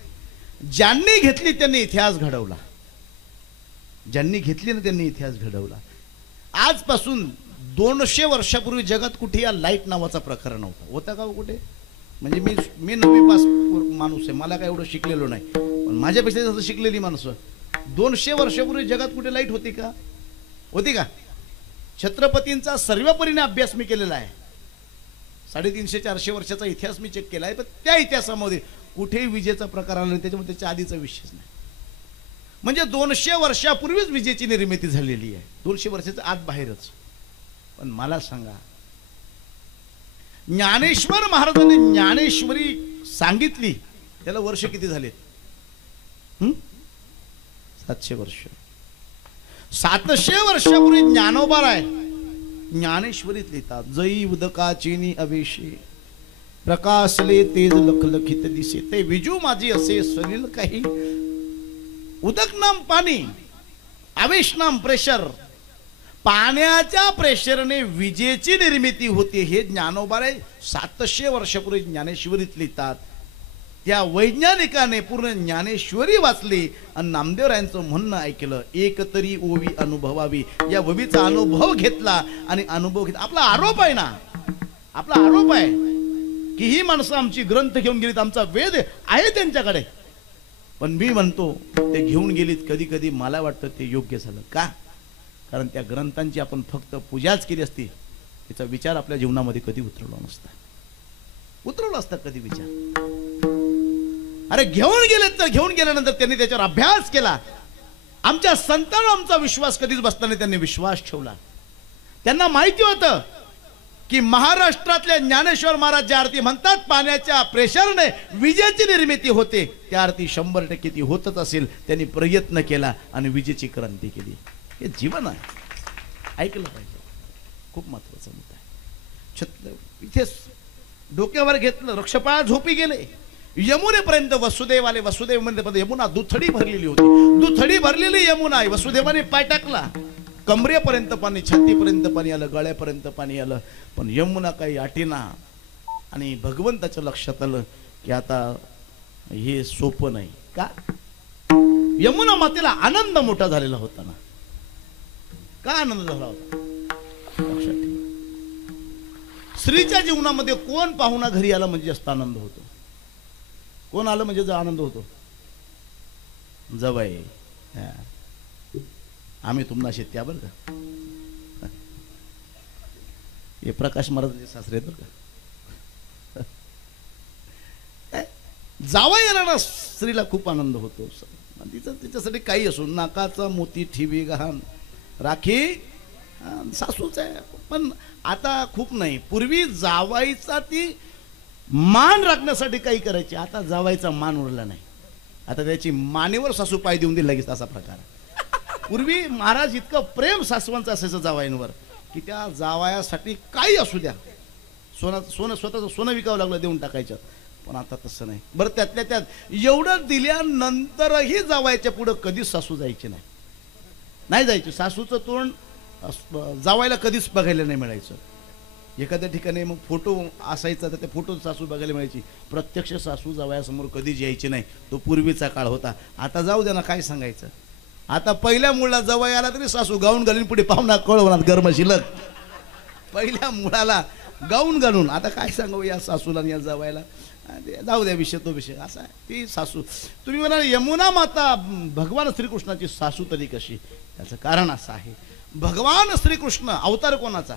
ज्यांनी घेतली त्यांनी इतिहास घडवला. ज्यांनी घेतली ना त्यांनी इतिहास घडवला. आजपासून 200 वर्षापूर्वी जगात कुठे या लाईट नावाचा प्रकार नव्हता. होता का कुठे? म्हणजे मी 9वी पास माणूस आहे, मला काय एवढं शिकलेलो नाही, पण माझ्यापेक्षा जास्त शिकलेली माणसं. 200 वर्षापूर्वी जगात कुठे लाईट होती का? होती का? छत्रपतींचा सर्वपरीने अभ्यास मी केलेला आहे. 350-400 वर्षाचा इतिहास मी चेक केला आहे. पण त्या इतिहासामध्ये कुठेही विजेचा प्रकार आला नाही. त्याच्यामुळे त्याच्या आधीचा विषयच नाही. म्हणजे 200 वर्षापूर्वीच विजेची निर्मिती झालेली आहे. 200 वर्षाच्या आत बाहेरच. पण मला सांगा, ज्ञानेश्वर महाराजांनी ज्ञानेश्वरी सांगितली त्याला वर्ष किती झालेत? 700 वर्ष. 700 वर्षापूर्वी ज्ञानोबा आहे ज्ञानेश्वरीत लिहितात, जई उदकाचीनी अवेशी प्रकाशले तेज लखलखित दिसे ते विजू माझी असे सलील काही उदक नाम पाणी आवेश नाम प्रेशर पाण्याच्या प्रेशरने विजेची निर्मिती होते हे ज्ञानोबारे 700 वर्षापूर्वी ज्ञानेश्वरीत लिहितात. त्या वैज्ञानिकाने पूर्ण ज्ञानेश्वरी वाचली आणि नामदेवरायांचं म्हणणं ऐकलं एक तरी ओवी अनुभवावी या ओवीचा अनुभव घेतला आणि अनुभव घेतला. आपला आरोप आहे ना आपला आरोप आहे की ही माणसं आमची ग्रंथ घेऊन गेलीत आमचा वेद आहे त्यांच्याकडे पण मी म्हणतो ते घेऊन गेलीत कधी कधी मला वाटतं ते योग्य झालं का कारण त्या ग्रंथांची आपण फक्त पूजाच केली असती त्याचा विचार आपल्या जीवनामध्ये कधी उतरवला असता कधी विचार अरे घेऊन गेलेत तर घेऊन गेल्यानंतर त्यांनी त्याच्यावर अभ्यास केला. आमच्या संतांना आमचा विश्वास कधीच बसला नाही त्यांनी विश्वास ठेवला. त्यांना माहिती होतं की महाराष्ट्रातल्या ज्ञानेश्वर महाराज ज्या आरती म्हणतात पाण्याच्या प्रेशरने विजेची निर्मिती होते त्या आरती 100% ती होतच असेल. त्यांनी प्रयत्न केला आणि विजेची क्रांती केली. हे जीवन आहे ऐकलं पाहिजे खूप महत्वाचा मुद्दा आहे. छत्र इथेच डोक्यावर घेतलं रक्षपाळ झोपी गेले. यमुनेपर्यंत वसुदेवाले वसुदेव म्हणजे यमुना दुथडी भरलेली होती. दुथडी भरलेली यमुना वसुदेवाने पाय टाकला कमरेपर्यंत पाणी छातीपर्यंत पाणी आलं गळ्यापर्यंत पाणी आलं पण यमुना काही आटेना आणि भगवंताच्या लक्षात आलं की आता हे सोपं नाही का यमुना मातेला आनंद मोठा झालेला होता ना का आनंद झाला होता लक्षात ठेवा. स्त्रीच्या जीवनामध्ये कोण पाहुणा घरी आला म्हणजे जास्त आनंद होतो कोण आलं म्हणजे जो आनंद होतो जवाई आम्ही तुम्हाला शेत्या बरं का हे प्रकाश महाराजांचे सासरे आहेत बरं का जावई आला ना स्त्रीला खूप आनंद होतो. तिच्यासाठी काही असो नाकाचा मोती ठेवी गहाण राखी सासूच आहे पण आता खूप नाही. पूर्वी जावाईचा ती मान राखण्यासाठी काही करायची आता जावाईचा मान उरला नाही. आता त्याची मानेवर सासू पाय देऊन दिली लगेच असा प्रकार. पूर्वी महाराज इतकं प्रेम सासवांचं असायचं जावाईंवर की त्या जावायासाठी काही असू द्या सोनं स्वतःचं सोनं विकावं लागलं देऊन टाकायचं पण आता तसं नाही. बरं त्यातल्या त्यात एवढं दिल्यानंतरही जावायच्या पुढं कधीच सासू जायची नाही जायची. सासूचं तोंड जावायला कधीच बघायला नाही मिळायचं. एखाद्या ठिकाणी मग फोटो असायचा तर ते फोटो सासू बघायला मिळायची. प्रत्यक्ष सासू जावयासमोर कधीच यायची नाही. तो पूर्वीचा काळ होता. आता जाऊ द्या ना काय सांगायचं. आता पहिल्या मुळाला जवळ आला तरी सासू गाऊन घालून पुढे पाहुणा कळवणार गरम शिलक पहिल्या मुळाला गाऊन घालून. आता काय सांगू या सासूला या जवायला जाऊ द्या विषय तो विषय असा आहे. ती सासू तुम्ही म्हणाल यमुना माता भगवान श्रीकृष्णाची सासू तरी कशी त्याचं कारण असं आहे भगवान श्रीकृष्ण अवतार कोणाचा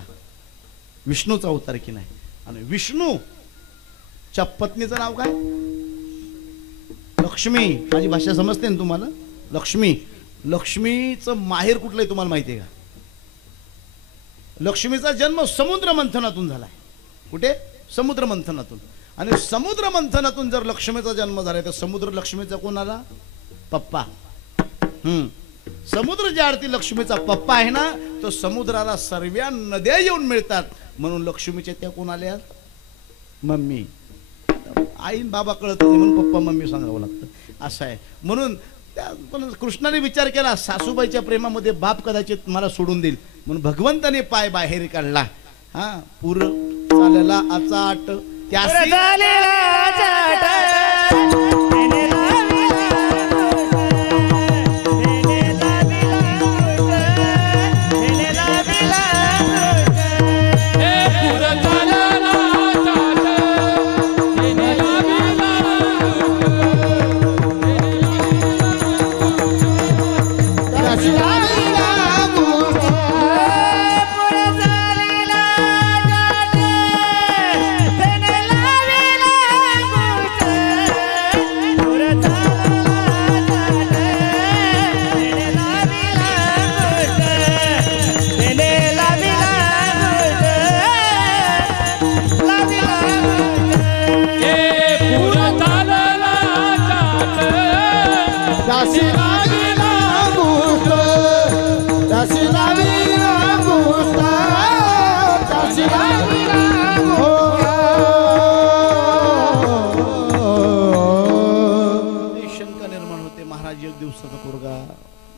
विष्णूचा अवतार की नाही आणि विष्णूच्या पत्नीचं नाव काय लक्ष्मी. माझी भाषा समजते ना तुम्हाला लक्ष्मी. लक्ष्मीचं माहेर कुठलं आहे तुम्हाला माहिती आहे का. लक्ष्मीचा जन्म समुद्र मंथनातून झालाय. कुठे समुद्र मंथनातून. आणि समुद्र मंथनातून जर लक्ष्मीचा जन्म झालाय तर समुद्र लक्ष्मीचा कोण आला पप्पा. समुद्र ज्या अर्थी लक्ष्मीचा पप्पा आहे ना तो समुद्राला सर्व नद्या येऊन मिळतात म्हणून लक्ष्मीच्या त्या कोण आल्या मम्मी. आईन बाबा कळत नाही म्हणून पप्पा मम्मी सांगावं लागतं असं आहे. म्हणून पण कृष्णाने विचार केला सासूबाईच्या प्रेमामध्ये बाप कदाचित मला सोडून देईल म्हणून भगवंताने पाय बाहेर काढला. हा पूर चालला आचाट त्यासी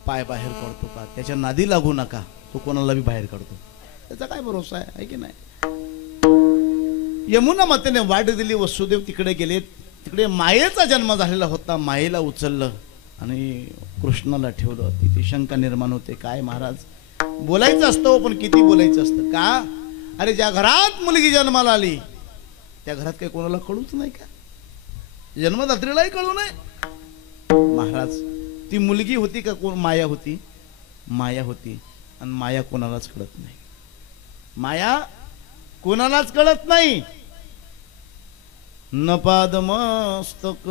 पाय बाहेर काढतो का, त्याच्या नादी लागू नका, तो कोणाला बी बाहेर काढतो. त्याचा काय भरोसा आहे की नाही. यमुना मातेने वाट दिली, वसुदेव तिकडे गेले, तिकडे मायेचा जन्म झालेला होता. मायेला उचललं आणि कृष्णाला ठेवलं. तिथे शंका निर्माण होते, काय महाराज बोलायचं असतं पण किती बोलायचं असतं का. अरे ज्या घरात मुलगी जन्माला आली त्या घरात काही कोणाला कळूच नाही का, जन्मदात्रीलाही कळू नये. महाराज ती मुलगी होती का कोण, माया होती, माया होती. आणि माया कोणालाच कळत नाही, माया कोणालाच कळत नाही. न पादमस्तक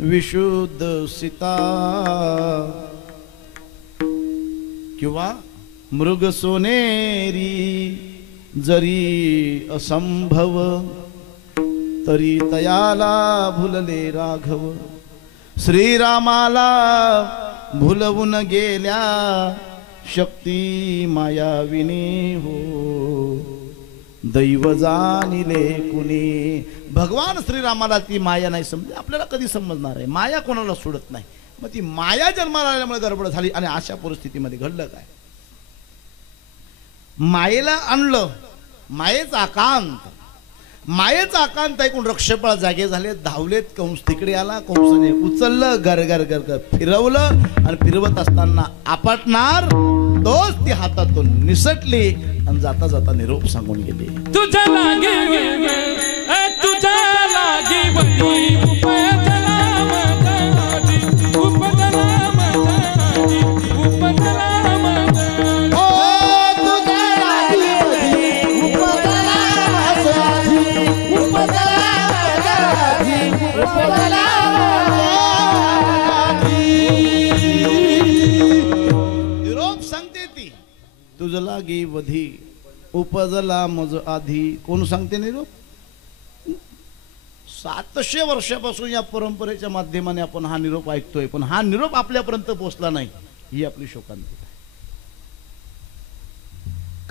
विशुद्ध सीता किंवा मृग सोनेरी जरी असंभव, तरी तयाला भुलले राघव. श्रीरामाला भुलवून गेल्या शक्ती मायाविनी हो, दैव जाणिले कुणी. भगवान श्रीरामाला ती माया नाही समजली, आपल्याला कधी समजणार आहे. माया कोणाला सोडत नाही. मग ती माया जन्माला आल्यामुळे गडबड झाली. आणि अशा परिस्थितीमध्ये घडलं काय, मायेला आणलं, मायेचा आकांत, मायेचा आकांत ऐकून रक्षपाळ जागे झाले, धावलेत. कंस तिकडे आला, कंसाने उचललं, गरगर गरगर फिरवलं आणि फिरवत असताना आपटणार तोच ती हातातून निसटली आणि जाता जाता निरोप सांगून गेली. तुझ्या लागे तुझ्या लागे बंदी उपजला माझी, उपजला माझी, उपजला माझी. ओ तुझ्या लागे बंदी उपजला माझी, उपजला माझी, उपजला माझी. निरोप सांगते ती, तुझ लागी वधी उपजला मज आधी. कोण सांगते निरोप. 700 वर्षापासून या परंपरेच्या माध्यमाने आपण हा निरोप ऐकतोय, पण हा निरोप आपल्यापर्यंत पोहोचला नाही, ही आपली शोकांतिका आहे.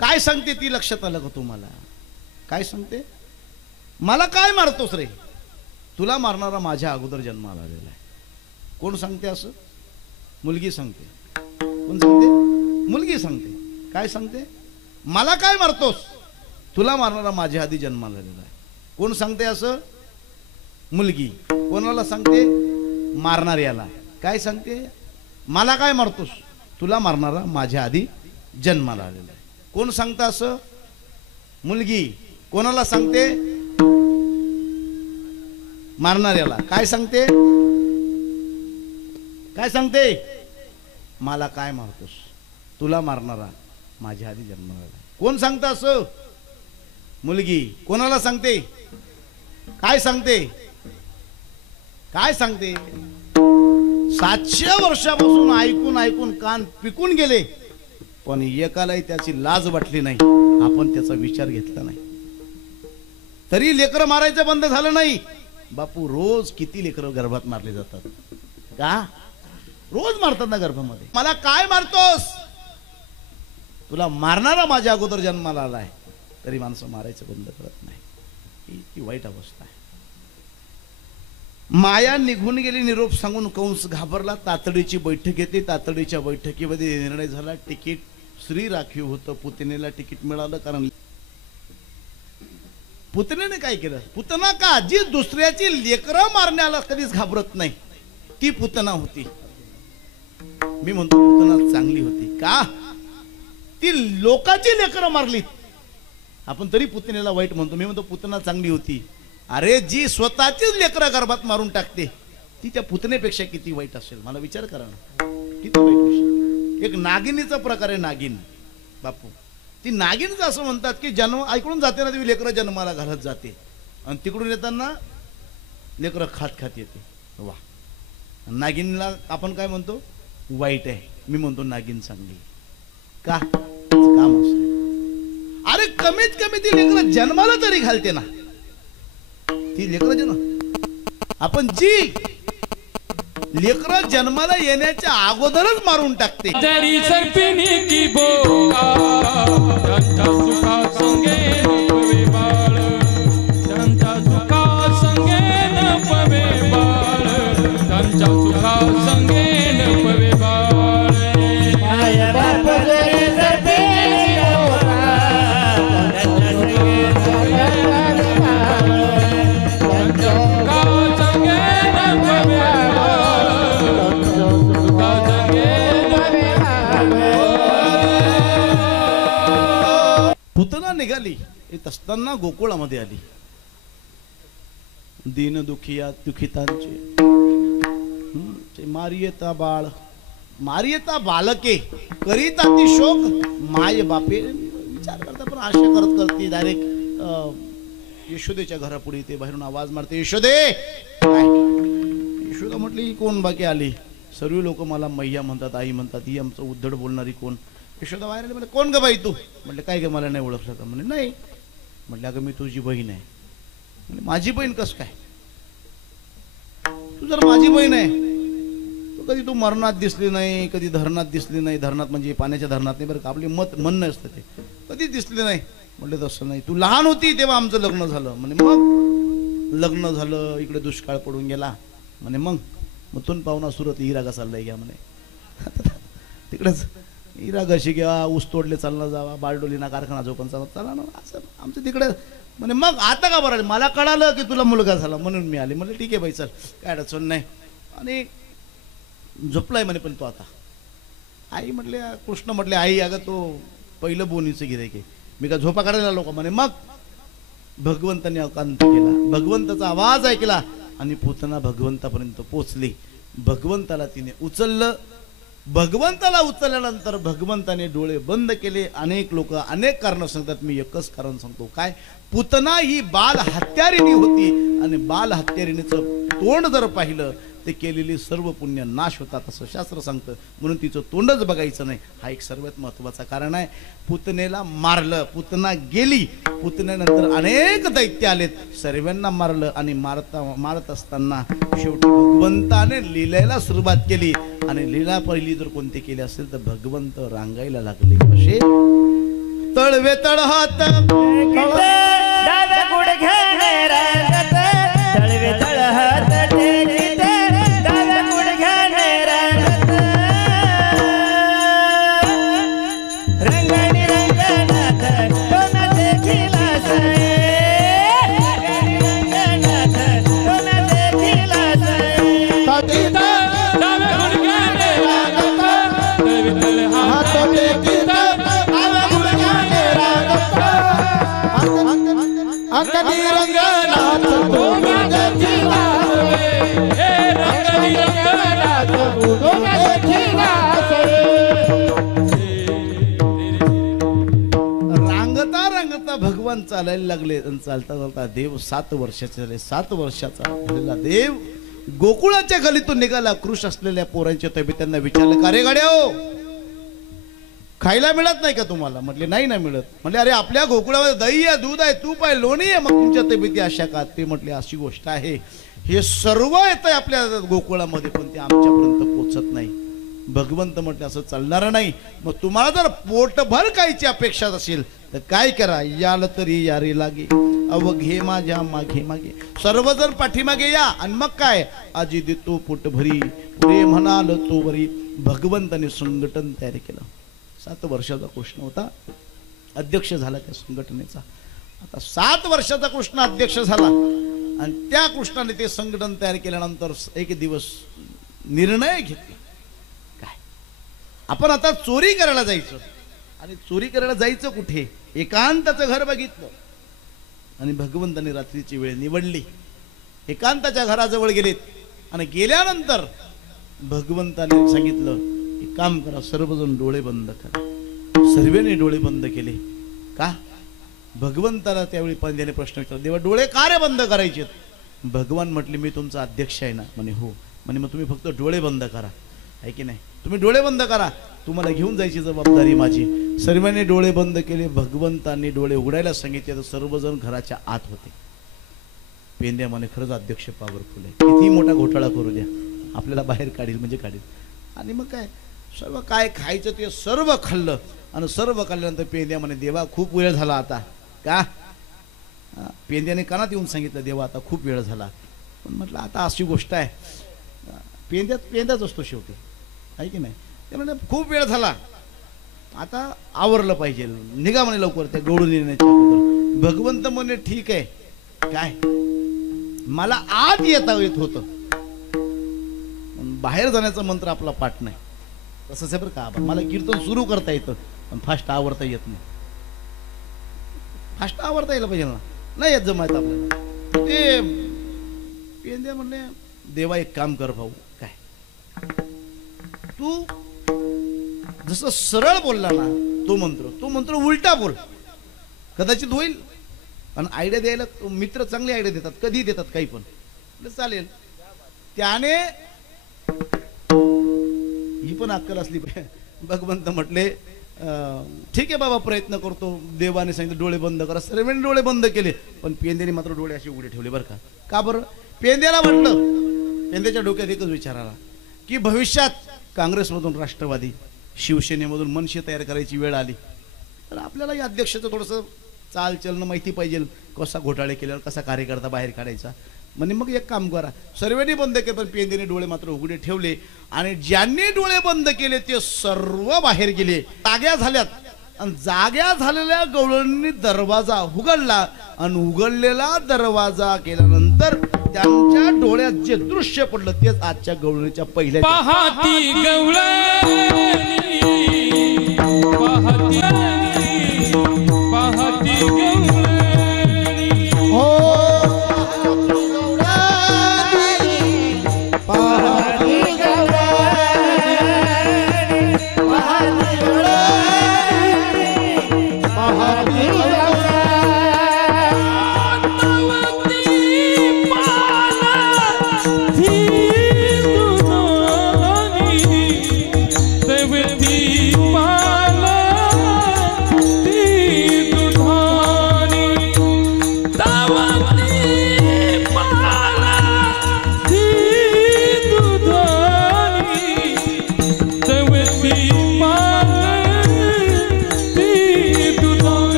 काय सांगते ती लक्षात आलं का तुम्हाला. काय सांगते, मला काय मारतोस रे, तुला मारणारा माझ्या अगोदर जन्माला आलेला आहे. कोण सांगते असं, मुलगी सांगते. कोण सांगते, मुलगी सांगते. काय सांगते, मला काय मारतोस, तुला मारणारा माझ्या आधी जन्माला आलेला आहे. कोण सांगते असं, मुलगी. कोणाला सांगते, मारणाऱ्याला. काय सांगते, मला काय मारतोस, तुला मारणारा माझ्या आधी जन्माला आलेला आहे. कोण सांगतं असं, मुलगी. कोणाला सांगते, मारणाऱ्याला. काय सांगते, काय सांगते, मला काय मारतोस, तुला मारणारा माझ्या आधी जन्माला आला. कोण सांगतं असं, मुलगी. कोणाला सांगते, काय सांगते, काय सांगते. 700 वर्षापासून ऐकून ऐकून कान पिकून गेले, पण एकालाही त्याची लाज वाटली नाही, आपण त्याचा विचार घेतला नाही. तरी लेकरं मारायचं बंद झालं नाही. बापू रोज किती लेकरं गर्भात मारले जातात का, रोज मारतात ना गर्भामध्ये. मला काय मारतोस, तुला मारणारा माझ्या अगोदर जन्माला आलाय, तरी माणसं मारायचं बंद करत नाही. ही वाईट अवस्था आहे. माया निघून गेली. निरोप सांगून कंस घाबरला. तातडीची बैठक येते. तातडीच्या बैठकीमध्ये निर्णय झाला, तिकीट श्री राखीव होतं. पुतनेला तिकीट मिळालं, कारण पुतनेने काय केलं, पुतना का जी दुसऱ्याची लेकरं मारण्याला कधीच घाबरत नाही, ती पुतना होती. मी म्हणतो पुतना चांगली होती का, ती लोकांची लेकरं मारलीत. आपण तरी पुतनेला वाईट म्हणतो. मी म्हणतो पुतना चांगली होती. अरे जी स्वतःचीच लेकरं गर्भात मारून टाकते, ती त्या पुतनेपेक्षा किती वाईट असेल, मला विचार करा ना, किती वाईट असेल. एक नागिनीचा प्रकार आहे, नागिन. बापू ती नागिनचं असं म्हणतात की जन्म ऐकून जाते ना, ती लेकरं जन्माला घालत जाते आणि तिकडून येताना लेकरं खात खात येते. वा, नागिनला आपण काय म्हणतो, वाईट आहे. मी म्हणतो नागिन चांगली का, काम असं. अरे कमीत कमी ती लेकरं जन्माला तरी घालते ना, ती लेकरं जन्म. आपण जी लेकरं जन्माला येण्याच्या अगोदरच मारून टाकते. जरी सर्पिणी की बोका त्यांच्या सुखा संगे नपवे बाळ, त्यांच्या सुखा संगे नपवे बाळ, त्यांच्या सुखा संगे नपवे बाळ. वनाला निघाली. येत असताना गोकुळामध्ये आली. दीन दुखिया दुखितांचे मारियता बाळ मारियता बालके करीता ती शोक माय बापे. विचार करता पण आशा करत करते डायरेक्ट यशोदेच्या घरापुढे ते बाहेरून आवाज मारते, यशोदे. यशोदा म्हटली ही कोण बाकी आली. सर्व लोक मला मैया म्हणतात, आई म्हणतात, ही आमचं उद्धड बोलणारी कोण. यशोदा बाहेर आली. म्हणजे कोण ग बाई तू. म्हटलं काय ग मला नाही ओळखलं का. म्हणजे नाही. म्हटलं अगं मी तुझी बहीण आहे. म्हणजे माझी बहीण कस काय. तू जर माझी बहीण आहे तो कधी तू मरणात दिसली नाही, कधी धरणात दिसली नाही. धरणात म्हणजे पाण्याच्या धरणात नाही बरं का, आपले म्हणणं असतं ते. कधी दिसली नाही. म्हटलं तसं नाही, तू लहान होती तेव्हा आमचं लग्न झालं. म्हणे मग लग्न झालं, इकडे दुष्काळ पडून गेला. म्हणे मग मथून पाहुणा सुरत हिरा घा चाललाय घ्या म्हणे. तिकडेच हिरा घशी घ्या, ऊस तोडले चालला जावा, बारडोलीना कारखाना जो पण चालला ना असं आमचं तिकडे. म्हणे मग आता का बरं. मला कळालं की तुला मुलगा झाला म्हणून मी आले. म्हणलं ठीक आहे बाई चल काय अडचण नाही. आणि झोपलाय म्हणे पण तो आता. आई म्हटले कृष्ण म्हटले आई अगं तो पहिलं बोनीचं गिऱ्हाईक आहे, मी का झोपा काढायला लोक. म्हणे मग भगवंताने अकांत केला, भगवंताचा आवाज ऐकला आणि पूतना भगवंतापर्यंत पोचली. भगवंताला तिने उचललं. भगवंताला उचलल्यानंतर भगवंताने डोळे बंद केले. अनेक लोक अनेक कारण सांगतात, मी एकच कारण सांगतो. काय. पूतना ही बाल हत्यारिणी होती आणि बाल हत्यारिणीचं तोंड जर पाहिलं ते केलेली सर्व पुण्य नाश होतात असं शास्त्र सांगतं. म्हणून तिचं तोंडच बघायचं नाही. हा एक सर्वात महत्वाचा कारण आहे. पूतनेला मारलं, पूतना गेली. पूतनेनंतर अनेक दैत्य आलेत, सर्वांना मारलं. आणि मारत असताना शेवटी भगवंताने लीलेला सुरुवात केली. आणि लीला पहिली जर कोणती केली असेल तर भगवंत रांगायला लागले. कसे. तळवे तळहात डाव्या गुडघ्याने रांगत, तळवे तळहात टेकीत, डाव्या गुडघ्याने रांगत. रंगानी रंगनाथ तोन देखिला सये, रंगानी रंगनाथ तोन देखिला सये. डाव्या गुडघ्याने रांगत, तळवे तळहात टेकीत, डाव्या गुडघ्याने रांगत. अंगणी रंगनाथ तोन देखिला सये, रंगानी रंगनाथ तोन देखिला सये. रांगता रांगता भगवान चालायला लागले. आणि चालता चालता देव 7 वर्षाचे झाले. 7 वर्षाचा झालेला देव गोकुळाच्या गलीतून निघाला. कृष असलेल्या पोरांच्या तब्येत त्यांना विचारलं, का रे गाड्या हो खायला मिळत नाही का तुम्हाला. म्हटले नाही ना मिळत. म्हटले अरे आपल्या गोकुळामध्ये दही आहे, दूध आहे, तूप आहे, लोणी आहे, मग तुमच्या तब्येती अशा का. ते म्हटले अशी गोष्ट आहे, हे सर्व येत आहे आपल्या गोकुळामध्ये पण ते आमच्यापर्यंत पोचत नाही. भगवंत म्हटले असं चालणार नाही. मग तुम्हाला जर पोटभर खायची अपेक्षा असेल तर काय करा. याल तरी यारे लागे, अवघे माझ्या मागे मागे. सर्वजण पाठीमागे या. आणि मग काय. आजी देतो पोटभरी, पुढे म्हणाल तो वरी. भगवंताने संघटन तयार केलं. 7 वर्षाचा कृष्ण होता, अध्यक्ष झाला त्या संघटनेचा. आता 7 वर्षाचा कृष्ण अध्यक्ष झाला. आणि त्या कृष्णाने ते संघटन तयार केल्यानंतर एक दिवस निर्णय घेतला. काय. आपण आता चोरी करायला जायचं. आणि चोरी करायला जायचं कुठे. एकांताचं घर बघितलं. आणि भगवंताने रात्रीची वेळ निवडली. एकांताच्या घराजवळ गेलेत. आणि गेल्यानंतर भगवंताने सांगितलं, एक काम करा, सर्वजण डोळे बंद करा. सर्वांनी डोळे बंद केले. का. भगवंताला त्यावेळी पंद्याने प्रश्न विचारला, देवा डोळे का रे बंद करायचे. भगवान म्हटले मी तुमचा अध्यक्ष आहे ना. म्हणे हो. म्हणे मग तुम्ही फक्त डोळे बंद करा. आहे की नाही. तुम्ही डोळे बंद करा, तुम्हाला घेऊन जायची जबाबदारी माझी. सर्वांनी डोळे बंद केले. भगवंतांनी डोळे उघडायला सांगितले तर सर्वजण घराच्या आत होते. पेंद्या म्हणे खरंच अध्यक्ष पॉवरफुल आहे, किती मोठा घोटाळा करू द्या, आपल्याला बाहेर काढील म्हणजे काढील. आणि मग काय सर्व काय खायचं ते सर्व खाल्लं. आणि सर्व खाल्ल्यानंतर पेंद्या म्हणे देवा खूप वेळ झाला आता. का. पेंद्याने कानात येऊन सांगितलं, देवा आता खूप वेळ झाला. पण म्हटलं आता अशी गोष्ट आहे, पेंद्याच असतो शेवटी. आहे की नाही. ते म्हणजे खूप वेळ झाला, आता आवरलं पाहिजे, निघा म्हणे लवकर त्या गवळून येण्याच्या अगोदर. भगवंत म्हणे ठीक आहे. काय. मला आत येता येत होतं, बाहेर जाण्याचा मंत्र आपला पाठ नाही. तसंच आहे बरं का. मला कीर्तन सुरू करता येतं पण फास्ट आवरता येत नाही. फास्ट आवरता यायला पाहिजे ना, नाही येत जमायचं आपल्याला. ते पेंद्या म्हणले देवा एक काम कर भाऊ, काय तू जसं सरळ बोलला ना तो मंत्र उलटा बोल, कदाचित होईल. आणि आयडिया द्यायला मित्र चांगली आयडिया देतात, कधी देतात काही पण, चालेल. त्याने ही पण अक्कल असली पाहिजे. भगवंत म्हटले ठीक आहे बाबा, प्रयत्न करतो. देवाने सांगितलं डोळे बंद करा, सर्वांनी डोळे बंद केले, पण पेंद्याने मात्र डोळे असे उघडे ठेवले बरं का. का बरं? पेंद्याला म्हटलं, पेंद्याच्या डोक्यात एकच विचार आला की भविष्यात काँग्रेसमधून राष्ट्रवादी, शिवसेनेमधून मनसे तयार करायची वेळ आली तर आपल्याला या अध्यक्षाचं थोडंसं चाल चलन माहिती पाहिजे, कसा घोटाळे केल्यावर कसा कार्यकर्ता बाहेर काढायचा. म्हणजे मग एक काम करा, सर्वांनी बंद केले पण पेंद्याने डोळे मात्र उघडे ठेवले. आणि ज्यांनी डोळे बंद केले ते सर्व बाहेर गेले, जाग्या झाल्यात. आणि जाग्या झालेल्या गवळणींनी दरवाजा उघडला आणि उघडलेला दरवाजा केल्यानंतर त्यांच्या डोळ्यात जे दृश्य पडलं तेच आजच्या गवळणीच्या पहिल्या पाहती गवळणी, पाहती गवळणी.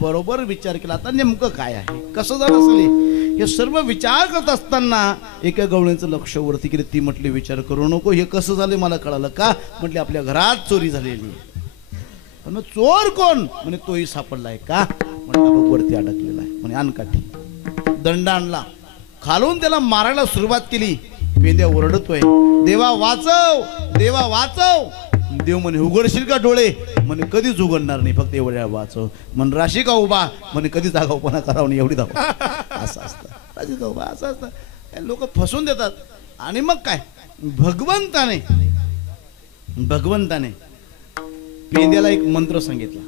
बरोबर विचार केला. आता नेमकं काय आहे, कसं झालं असेल हे सर्व विचार करत असताना एका गवळीचं लक्ष वरती केले. ती म्हटली विचार करू नको, हे कसं झालं मला कळालं. का म्हटले आपल्या घरात चोरी झालेली. पण मग चोर कोण? म्हणे तोही सापडलाय. का म्हटलं बघ वरती अडकलेला आहे. म्हणे अनकाठी दंड आणला, खालून त्याला मारायला सुरुवात केली. पेंद्या ओरडतोय देवा वाचव, देवा वाचव. देव म्हणे उघडशील का डोळे? म्हणे कधीच उघडणार नाही, फक्त एवढ्या वाचव. म्हण राशी का उभा? म्हणे कधी जागावपणा करावं नाही, एवढी धाव. असं असतं राशी का उभा, असं असतं. लोक फसवून देतात. आणि मग काय भगवंताने पेंद्याला एक मंत्र सांगितला.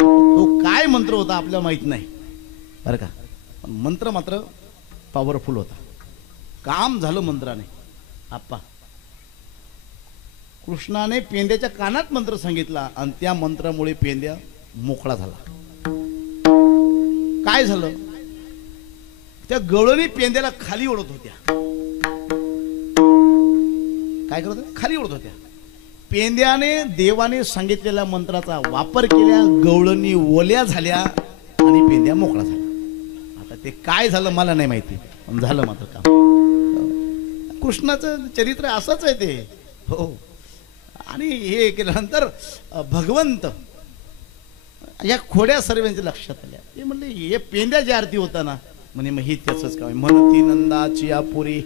तो काय मंत्र होता आपल्याला माहित नाही बरं का, पण मंत्र मात्र पॉवरफुल होता. काम झालं मंत्राने. आप्पा कृष्णाने पेंद्याच्या कानात मंत्र सांगितला आणि त्या मंत्रामुळे पेंद्या मोकळा झाला. काय झालं? त्या गवळणी पेंद्याला खाली ओढत होत्या. काय करत होत्या? खाली ओढत होत्या. पेंद्याने देवाने सांगितलेल्या मंत्राचा वापर केल्या, गवळणी ओल्या झाल्या आणि पेंद्या मोकळा झाला. आता ते काय झालं मला नाही माहिती, पण झालं मात्र काम. कृष्णाचं चरित्र असंच आहे ते. हो. आणि हे केल्यानंतर भगवंत या खोड्या सर्वांच्या लक्षात आल्या. ते म्हणले हे पेंद्याची आरती होता ना, म्हणे मग हे त्याचंच काम. म्हणती नंदाची आपुरी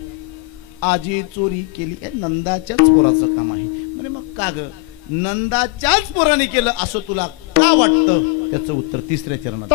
आजी चोरी केली. हे नंदाच्याच पोराचं काम आहे. म्हणे मग का ग नंदाच्याच पोराने केलं असं तुला का वाटतं? त्याचं उत्तर तिसऱ्या चरणात.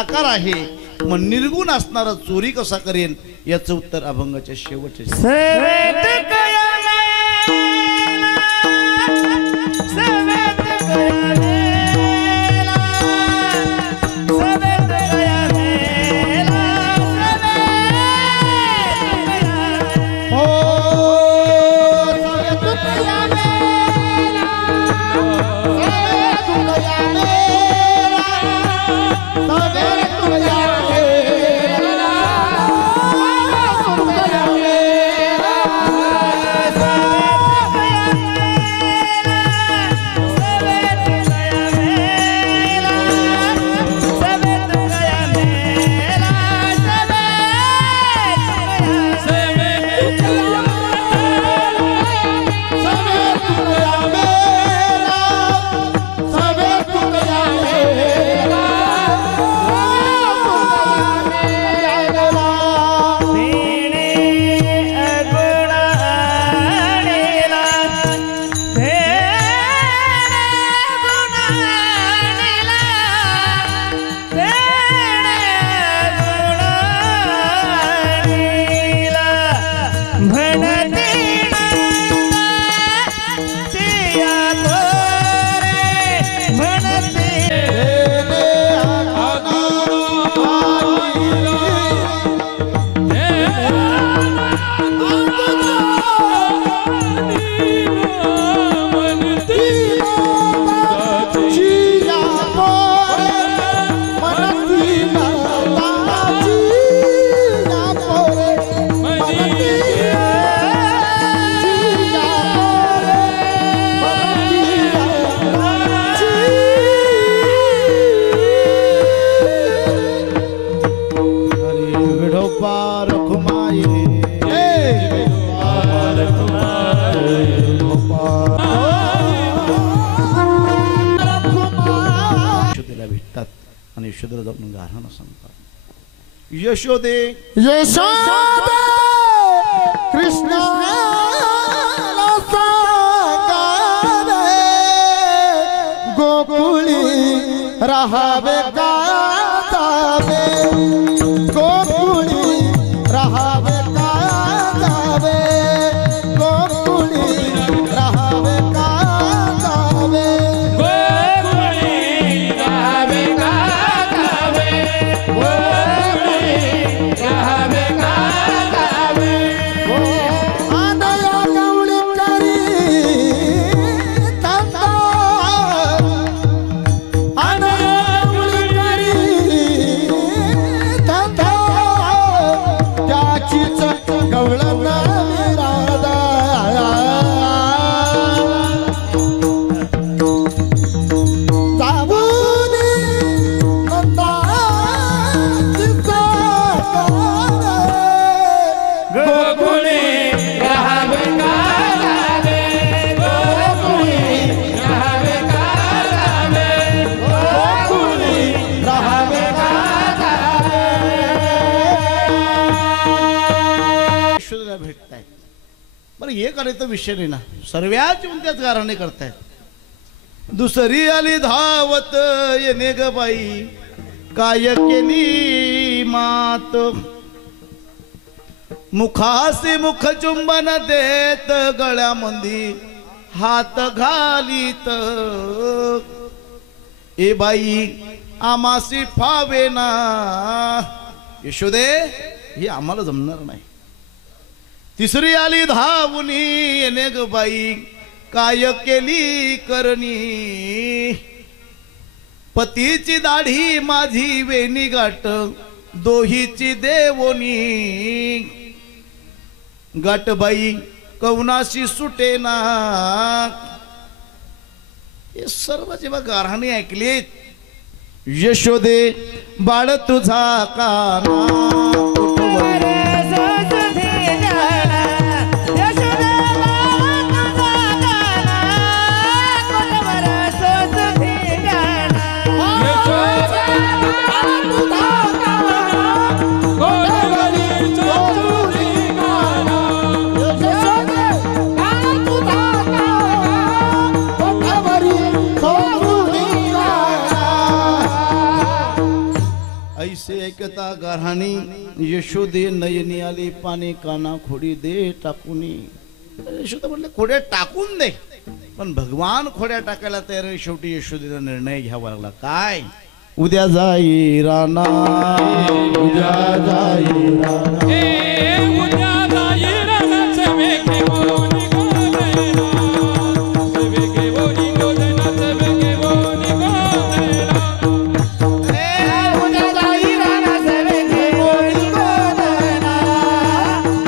निराकार आहे, मग निर्गुण असणारा चोरी कसा करेन याचं उत्तर अभंगाच्या शेवटच्या सवेत कया यशोदेला जाऊन गाणं सांगतात. यशोदे यशोदे कृष्ण गोकुळी राहावे गावे, गोकुळी राहावे गावे, गोकुळी राहावे गावे, गोकुळी राहावे गावे, गोकुळी राहावे गावे. आनया गवळी करी तंदा, आनया गवळी करी तंदा, त्याचीच गवळण विरादा. जाऊनी नंदाची साकार, गोकुळी राहावे गावे, गोकुळी राहावे गावे, गोकुळी राहावे यशोदेला भेटतायत. बरं हे करायचं विषय नाही ना, सर्व्याच येऊन त्याच गाराने करतायत. दुसरी आली धावत येणे ग बाई, काय केली मात, मुखासी मुख चुंबन देत, गळ्यामंदी हात घालीत. ए बाई आमासी फावे ना, यशोदे हे आम्हाला जमणार नाही. तिसरी आली धावुनी येणे ग बाई, काय केली करणी, पतीची दाढी माझी वेणी गाठ, दोहीची देवोनी. गाठबाई कवनाशी सुटेना. हे सर्व जेव्हा गारहाणे ऐकलेत, यशोदे बाळ तुझा काना कुठवर, गऱ्हाणी यशोदे नयनी आली पाणी काना खोडी दे टाकुनी. यशोदा म्हटलं खोड्या टाकून दे, पण भगवान खोड्या टाकायला तयार आहे. शेवटी यशोदेचा निर्णय घ्यावा लागला. काय? उद्या जाई राणा, उद्या जाई राणा. उद्या जाई रानाचं वेगे बोनी गोदना, वेगे बोनी गोदना, वेगे बोनी गोदना. उद्या जाई रानाचं वेगे बोनी गोदना,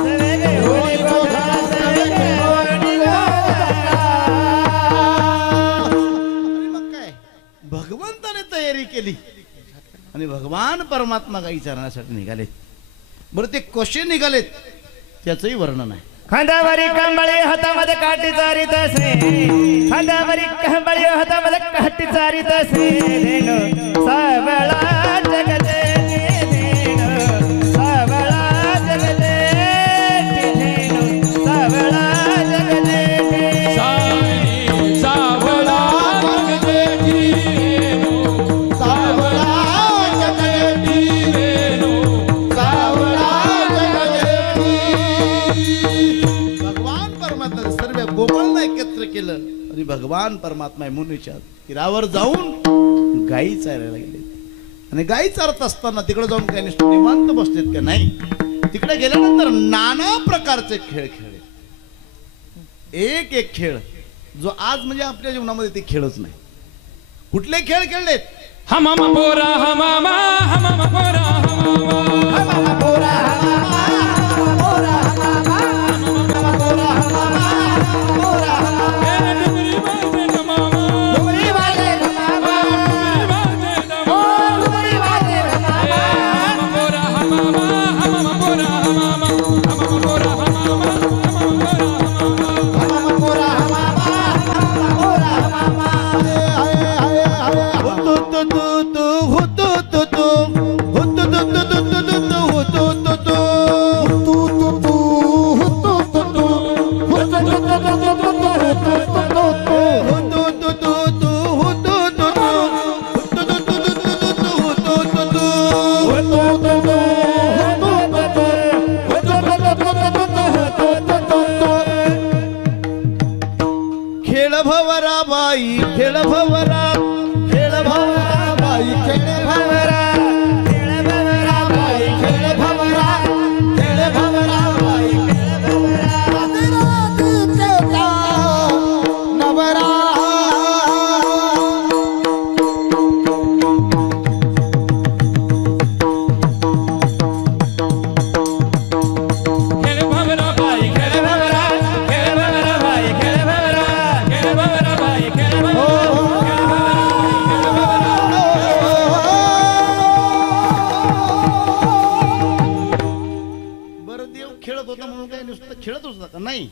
वेगे बोनी गोदना, वेगे बोनी गोदना. मग काय, भगवंताने तयारी केली आणि भगवान परमात्मा गाई चारण्यासाठी निघालेत. बरं ते कसे निघालेत त्याचंही वर्णन आहे. खांद्यावरी कंबळी हातामध्ये काठी चारीत असे, खांद्यावरी कंबळी हातामध्ये काठी चारीत असे. धेनु सावळा जगते, धेनु सावळा जगते, धेनु सावळा जगते. साई सावळा जगदेठी रेणू, सावळा जगदेठी रेणू. सावळा जगदेठी. भगवान परमात्मा सर्व गोपाळांना एकत्र केलं आणि भगवान परमात्मा यमुनेच्या तीरावर जाऊन गायी चारायला गेले. आणि गायी चारत असताना तिकडे जाऊन काही नुसतं निवांत बसलेत का? नाही, तिकडे गेल्यानंतर नाना प्रकारचे खेळ खेळले. एक एक खेळ जो आज म्हणजे आपल्या जीवनामध्ये ते खेळच नाही. कुठले खेळ खेळलेत? हमामा पोरा हमामा, हमामा पोरा हमामा. हमामा पोरा हमामा, हमामा पोरा हमामा, हमामा पोरा हमामा, हमामा पोरा हमामा. डुगरी वाजे हमामा, डुगरी वाजे हमामा, डुगरी वाजे ओ हमामा. डुगरी वाजे हमामा. हमामा पोरा हमामा, हमामा पोरा हमामा, हमामा पोरा हमामा, हमामा पोरा हमामा. हमामा पोरा हमामा, हमामा पोरा हमामा. होतो तो तो तो, होतो तो तो, होतो तो तो तो तो तो तो, होतो तो तो. होतो तो तो तो, होतो तो तो, होतो तो तो तो तो तो, होतो तो तो. खेळ भवरा बाई, खेळ भवरा, खेळ भवरा बाई, खेळ भवरा. खेळ भवरा बाई, खेळ भवरा, खेळ भवरा बाई, खेळ भवरा. नवरा खेळ भवरा बाई, खेळ भवरा, खेळ भवरा बाई, खेळ भवरा, खेळ भवरा बाई, खेळ भवरा, खेळ भवरा. बरं, देव खेळत होता म्हणून काही नुसतं खेळत होता का? नाही,